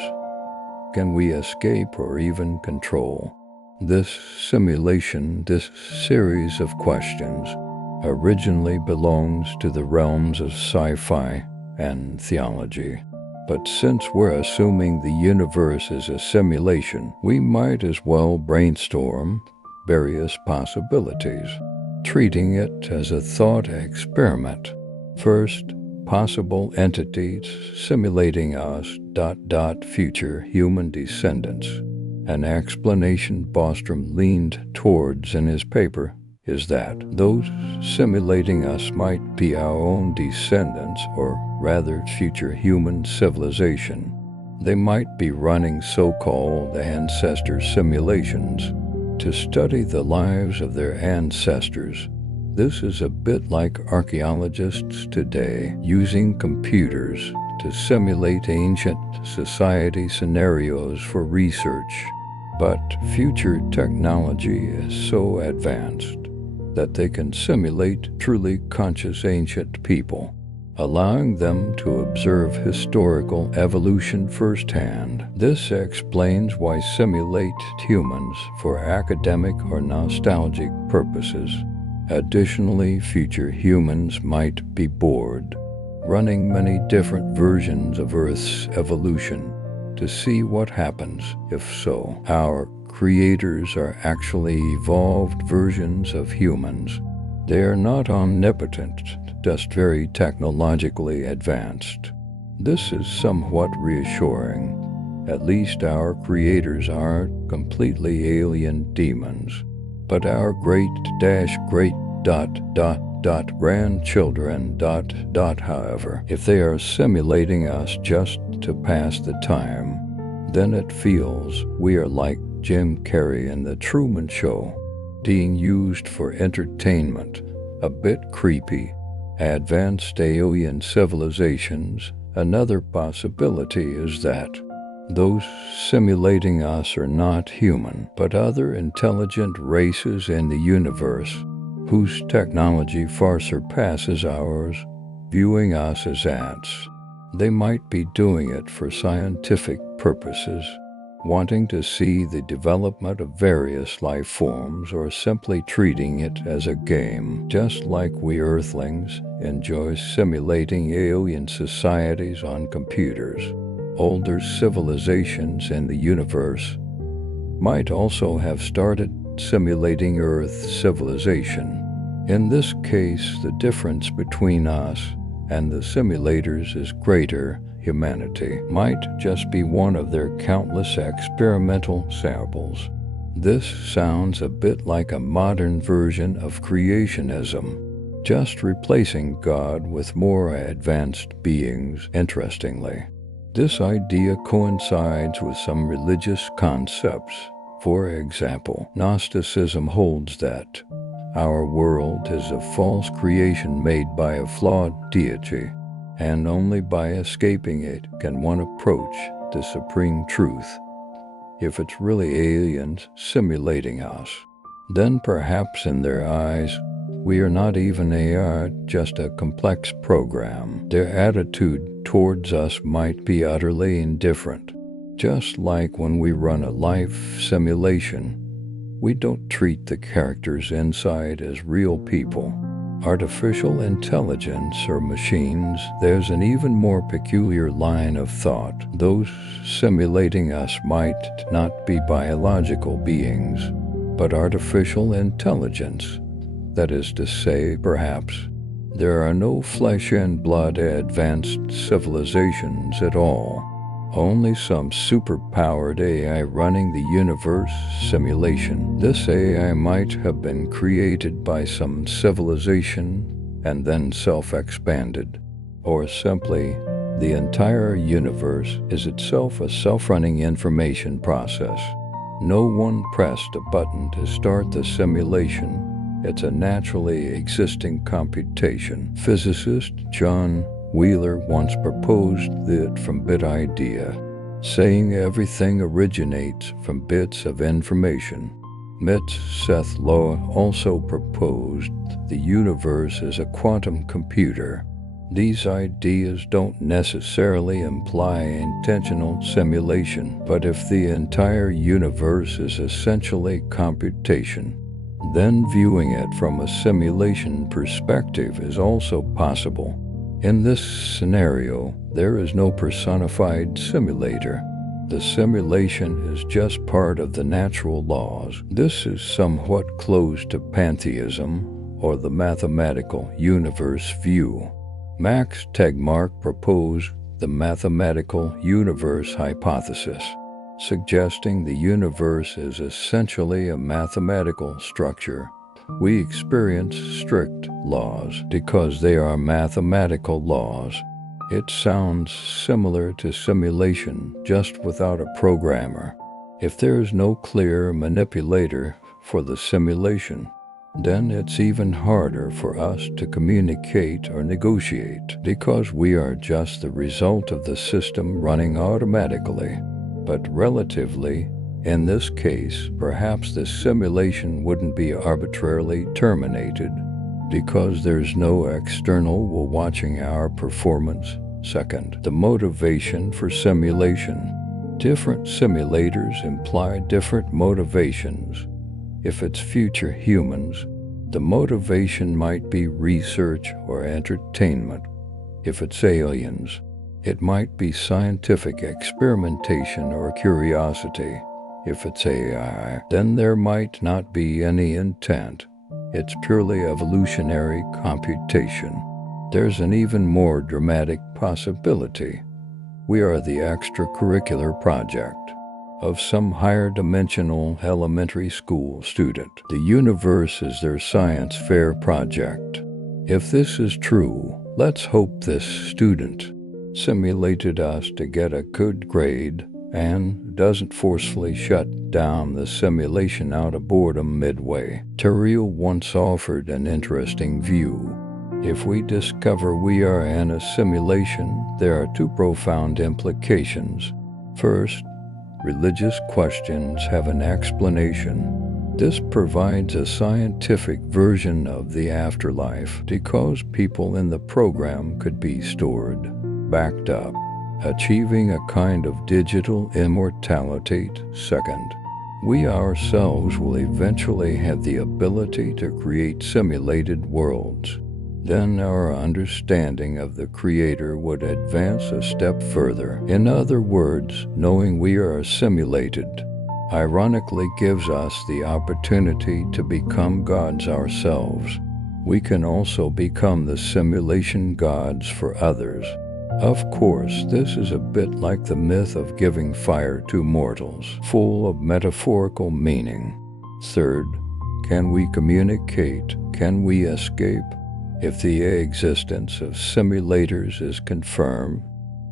Can we escape or even control this simulation? This series of questions originally belongs to the realms of sci-fi and theology. But since we're assuming the universe is a simulation, we might as well brainstorm various possibilities, treating it as a thought experiment. First, possible entities simulating us, future human descendants. An explanation Bostrom leaned towards in his paper is that those simulating us might be our own descendants, or rather future human civilization. They might be running so-called ancestor simulations to study the lives of their ancestors. This is a bit like archaeologists today using computers to simulate ancient society scenarios for research. But future technology is so advanced that they can simulate truly conscious ancient people, allowing them to observe historical evolution firsthand. This explains why simulate humans for academic or nostalgic purposes. Additionally, future humans might be bored, running many different versions of Earth's evolution to see what happens if so. Our creators are actually evolved versions of humans. They are not omnipotent, just very technologically advanced. This is somewhat reassuring. At least our creators aren't completely alien demons. But our grandchildren, however, if they are simulating us just to pass the time, then it feels we are like Jim Carrey in The Truman Show, being used for entertainment, a bit creepy. Advanced alien civilizations. Another possibility is that those simulating us are not human, but other intelligent races in the universe whose technology far surpasses ours, viewing us as ants. They might be doing it for scientific purposes, wanting to see the development of various life forms, or simply treating it as a game, just like we Earthlings enjoy simulating alien societies on computers. Older civilizations in the universe might also have started simulating Earth civilization. In this case, the difference between us and the simulators is greater. Humanity might just be one of their countless experimental samples. This sounds a bit like a modern version of creationism, just replacing God with more advanced beings. Interestingly, this idea coincides with some religious concepts. For example, Gnosticism holds that Our world is a false creation made by a flawed deity, and only by escaping it can one approach the supreme truth. If it's really aliens simulating us, then perhaps in their eyes, we are not even AI, just a complex program. Their attitude towards us might be utterly indifferent. Just like when we run a life simulation, we don't treat the characters inside as real people. Artificial intelligence or machines, there's an even more peculiar line of thought. Those simulating us might not be biological beings, but artificial intelligence. That is to say, perhaps, there are no flesh and blood advanced civilizations at all. Only some superpowered AI running the universe simulation. This AI might have been created by some civilization and then self-expanded. Or simply, the entire universe is itself a self-running information process. No one pressed a button to start the simulation. It's a naturally existing computation. Physicist John Wheeler once proposed it from bit idea, saying everything originates from bits of information. Seth Lowe also proposed the universe as a quantum computer. These ideas don't necessarily imply intentional simulation, but if the entire universe is essentially computation, then viewing it from a simulation perspective is also possible. In this scenario, there is no personified simulator. The simulation is just part of the natural laws. This is somewhat close to pantheism, or the mathematical universe view. Max Tegmark proposed the mathematical universe hypothesis, suggesting the universe is essentially a mathematical structure. We experience strict laws because they are mathematical laws. It sounds similar to simulation, just without a programmer. If there is no clear manipulator for the simulation, then it's even harder for us to communicate or negotiate, because we are just the result of the system running automatically. But relatively, in this case, perhaps the simulation wouldn't be arbitrarily terminated, because there's no external watching our performance. Second, the motivation for simulation. Different simulators imply different motivations. If it's future humans, the motivation might be research or entertainment. If it's aliens, it might be scientific experimentation or curiosity. If it's AI, then there might not be any intent. It's purely evolutionary computation. There's an even more dramatic possibility. We are the extracurricular project of some higher dimensional elementary school student. The universe is their science fair project. If this is true, let's hope this student simulated us to get a good grade and doesn't forcefully shut down the simulation out of boredom midway. Terrell once offered an interesting view. If we discover we are in a simulation, there are two profound implications. First, religious questions have an explanation. This provides a scientific version of the afterlife, because people in the program could be stored, backed up, achieving a kind of digital immortality. Second, we ourselves will eventually have the ability to create simulated worlds. Then our understanding of the Creator would advance a step further. In other words, knowing we are simulated, ironically gives us the opportunity to become gods ourselves. We can also become the simulation gods for others. Of course, this is a bit like the myth of giving fire to mortals, full of metaphorical meaning. Third, can we communicate? Can we escape? If the existence of simulators is confirmed,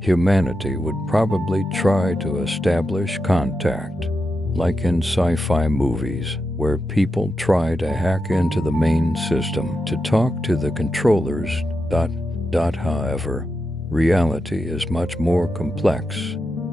humanity would probably try to establish contact, like in sci-fi movies. where people try to hack into the main system to talk to the controllers. However, reality is much more complex.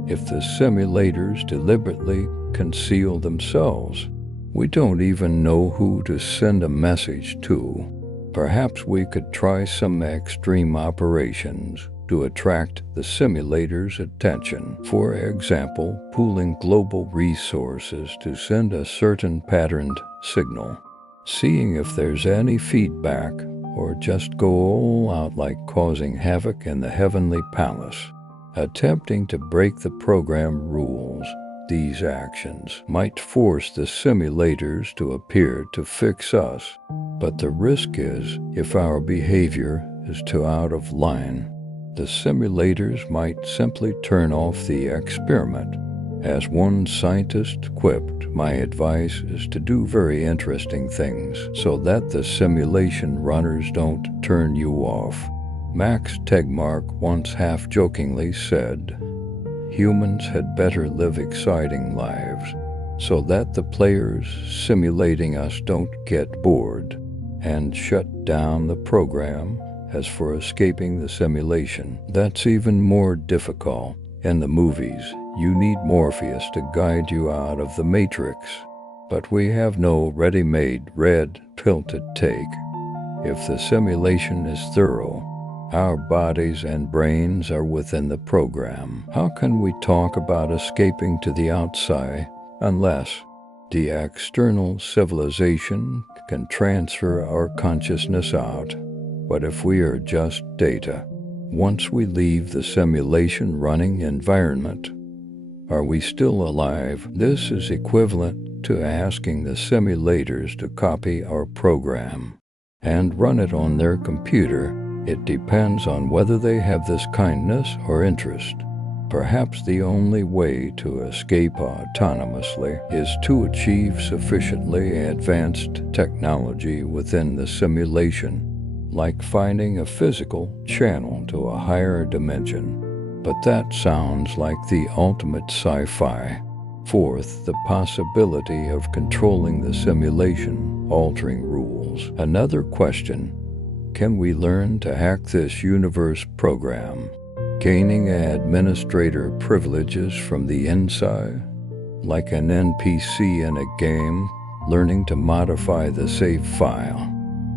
If the simulators deliberately conceal themselves, we don't even know who to send a message to. Perhaps we could try some extreme operations to attract the simulator's attention. For example, pooling global resources to send a certain patterned signal, seeing if there's any feedback, or just go all out like causing havoc in the heavenly palace, attempting to break the program rules. These actions might force the simulators to appear to fix us, but the risk is, if our behavior is too out of line, the simulators might simply turn off the experiment. As one scientist quipped, "My advice is to do very interesting things so that the simulation runners don't turn you off." Max Tegmark once half-jokingly said, "Humans had better live exciting lives so that the players simulating us don't get bored and shut down the program. As for escaping the simulation, that's even more difficult. In the movies, you need Morpheus to guide you out of the Matrix, but we have no ready-made red pill to take. If the simulation is thorough, our bodies and brains are within the program. How can we talk about escaping to the outside unless the external civilization can transfer our consciousness out? But if we are just data, once we leave the simulation running environment, are we still alive? This is equivalent to asking the simulators to copy our program and run it on their computer. It depends on whether they have this kindness or interest. Perhaps the only way to escape autonomously is to achieve sufficiently advanced technology within the simulation, like finding a physical channel to a higher dimension. But that sounds like the ultimate sci-fi. Fourth, the possibility of controlling the simulation, altering rules. Another question: can we learn to hack this universe program, gaining administrator privileges from the inside? Like an NPC in a game, learning to modify the save file,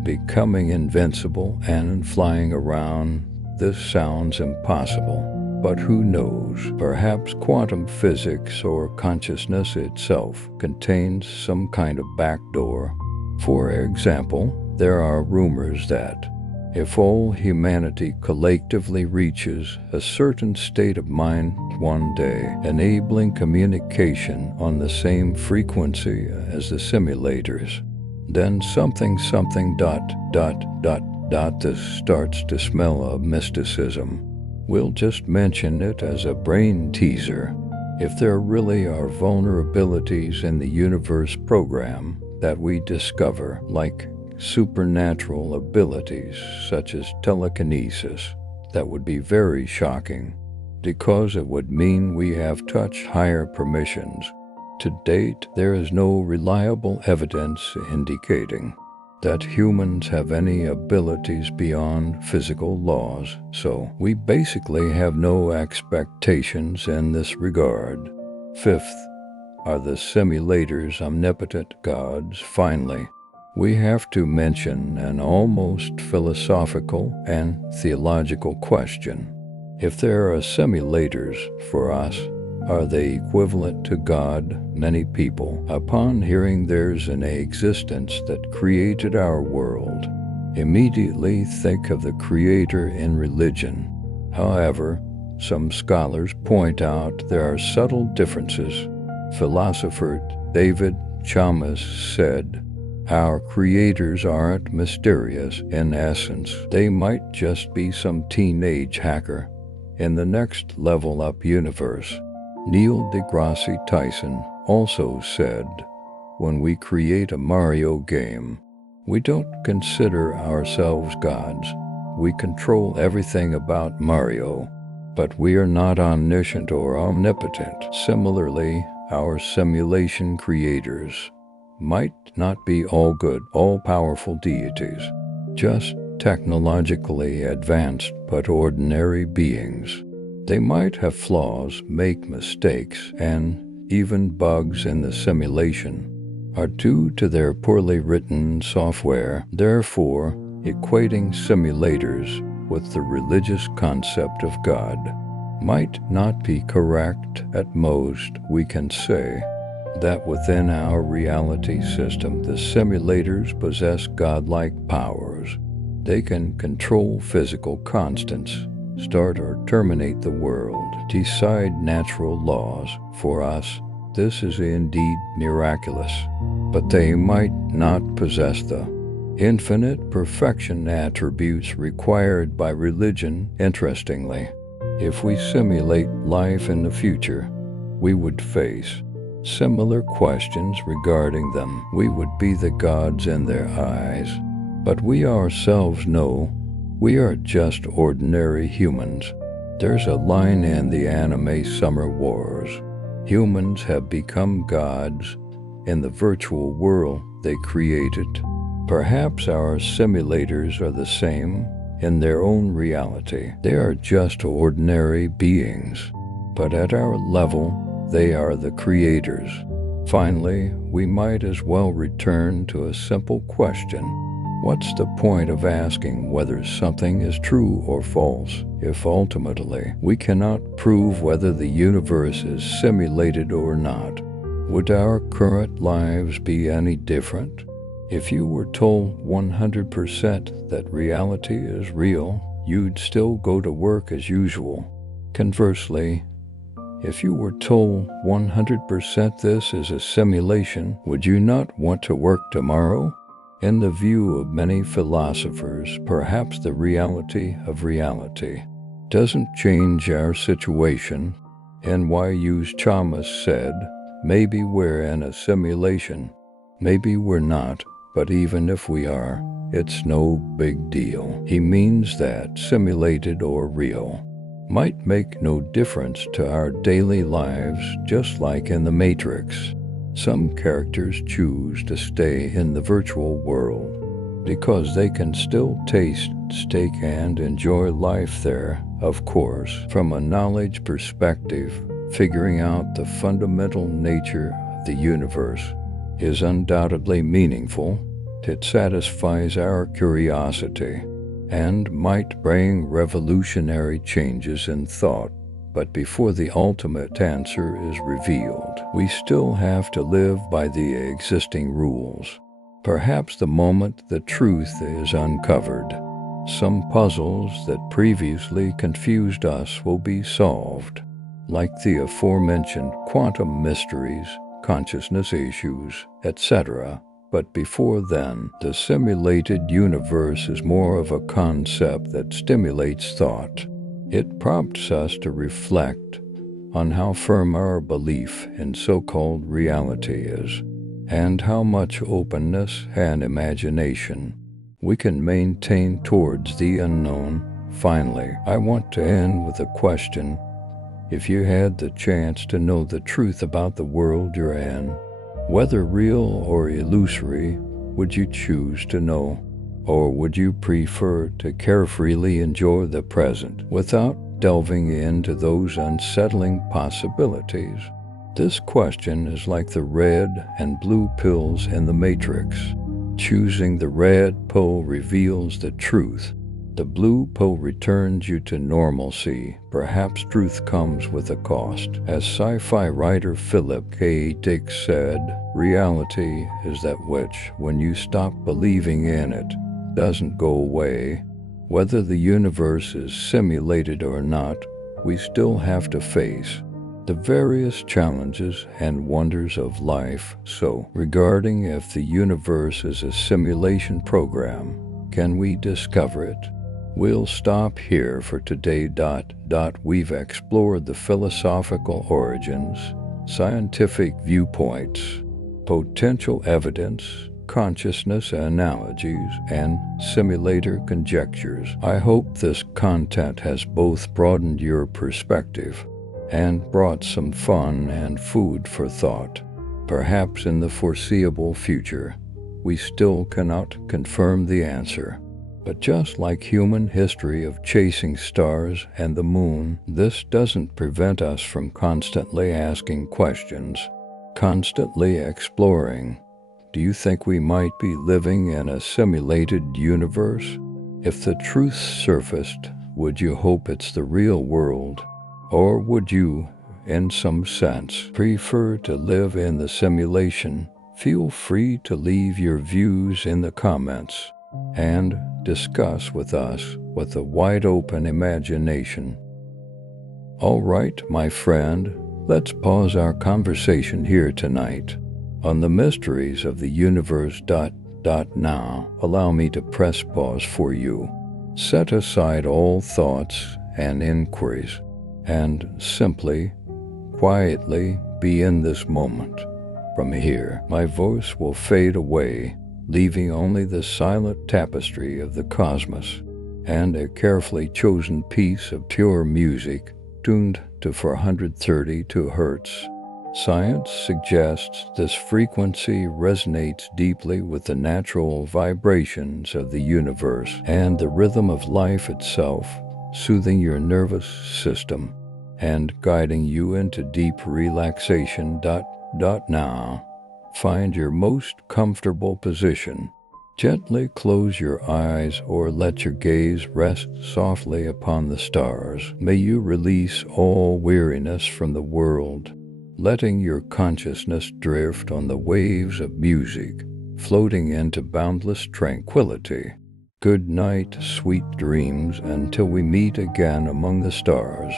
becoming invincible and flying around. This sounds impossible, but who knows? Perhaps quantum physics or consciousness itself contains some kind of backdoor. For example, there are rumors that if all humanity collectively reaches a certain state of mind one day, enabling communication on the same frequency as the simulators, then something this starts to smell of mysticism. We'll just mention it as a brain teaser. If there really are vulnerabilities in the universe program that we discover, like supernatural abilities such as telekinesis, that would be very shocking, because it would mean we have touched higher permissions. To date, there is no reliable evidence indicating that humans have any abilities beyond physical laws, so we basically have no expectations in this regard. Fifth, are the simulators omnipotent gods? Finally, we have to mention an almost philosophical and theological question. If there are simulators for us, are they equivalent to God? Many people, upon hearing there's an existence that created our world, immediately think of the Creator in religion. However, some scholars point out there are subtle differences. Philosopher David Chalmers said, "Our creators aren't mysterious. In essence, they might just be some teenage hacker in the next level up universe." Neil deGrasse Tyson also said, "When we create a Mario game, we don't consider ourselves gods. We control everything about Mario, but we are not omniscient or omnipotent. Similarly, our simulation creators might not be all good, all-powerful deities, just technologically advanced but ordinary beings. They might have flaws, make mistakes, and even bugs in the simulation are due to their poorly written software. Therefore, equating simulators with the religious concept of God might not be correct. At most, we can say that within our reality system, the simulators possess godlike powers. They can control physical constants, start or terminate the world, decide natural laws. For us, this is indeed miraculous. But they might not possess the infinite perfection attributes required by religion. Interestingly, if we simulate life in the future, we would face similar questions regarding them. We would be the gods in their eyes. But we ourselves know we are just ordinary humans. There's a line in the anime Summer Wars. Humans have become gods in the virtual world they created. Perhaps our simulators are the same in their own reality. They are just ordinary beings, but at our level, they are the creators. Finally, we might as well return to a simple question. What's the point of asking whether something is true or false if ultimately we cannot prove whether the universe is simulated or not? Would our current lives be any different? If you were told 100% that reality is real, you'd still go to work as usual. Conversely, if you were told 100% this is a simulation, would you not want to work tomorrow? In the view of many philosophers, perhaps the reality of reality doesn't change our situation. NYU's Chalmers said, maybe we're in a simulation, maybe we're not, but even if we are, it's no big deal. He means that simulated or real might make no difference to our daily lives, just like in the Matrix. Some characters choose to stay in the virtual world because they can still taste steak and enjoy life there. Of course, from a knowledge perspective, figuring out the fundamental nature of the universe is undoubtedly meaningful. It satisfies our curiosity and might bring revolutionary changes in thought. But before the ultimate answer is revealed, we still have to live by the existing rules. Perhaps the moment the truth is uncovered, some puzzles that previously confused us will be solved, like the aforementioned quantum mysteries, consciousness issues, etc. But before then, the simulated universe is more of a concept that stimulates thought. It prompts us to reflect on how firm our belief in so-called reality is, and how much openness and imagination we can maintain towards the unknown. Finally, I want to end with a question. If you had the chance to know the truth about the world you're in, whether real or illusory, would you choose to know? Or would you prefer to carefreely enjoy the present without delving into those unsettling possibilities? This question is like the red and blue pills in the Matrix. Choosing the red pill reveals the truth. The blue pill returns you to normalcy. Perhaps truth comes with a cost. As sci-fi writer Philip K. Dick said, reality is that which, when you stop believing in it, doesn't go away. Whether the universe is simulated or not, we still have to face the various challenges and wonders of life. So, regarding if the universe is a simulation program, can we discover it? We'll stop here for today. We've explored the philosophical origins, scientific viewpoints, potential evidence, consciousness analogies, and simulator conjectures. I hope this content has both broadened your perspective and brought some fun and food for thought. perhaps in the foreseeable future. We still cannot confirm the answer. But just like human history of chasing stars and the moon, this doesn't prevent us from constantly asking questions, constantly exploring. Do you think we might be living in a simulated universe? If the truth surfaced, would you hope it's the real world? Or would you, in some sense, prefer to live in the simulation? Feel free to leave your views in the comments and discuss with us with a wide-open imagination. All right, my friend, let's pause our conversation here tonight on the mysteries of the universe. Now, allow me to press pause for you. Set aside all thoughts and inquiries and simply, quietly be in this moment. From here, my voice will fade away, leaving only the silent tapestry of the cosmos and a carefully chosen piece of pure music tuned to 432 Hz. Science suggests this frequency resonates deeply with the natural vibrations of the universe and the rhythm of life itself, soothing your nervous system and guiding you into deep relaxation. Now, find your most comfortable position. Gently close your eyes or let your gaze rest softly upon the stars. May you release all weariness from the world, letting your consciousness drift on the waves of music, floating into boundless tranquility. Good night, sweet dreams, until we meet again among the stars.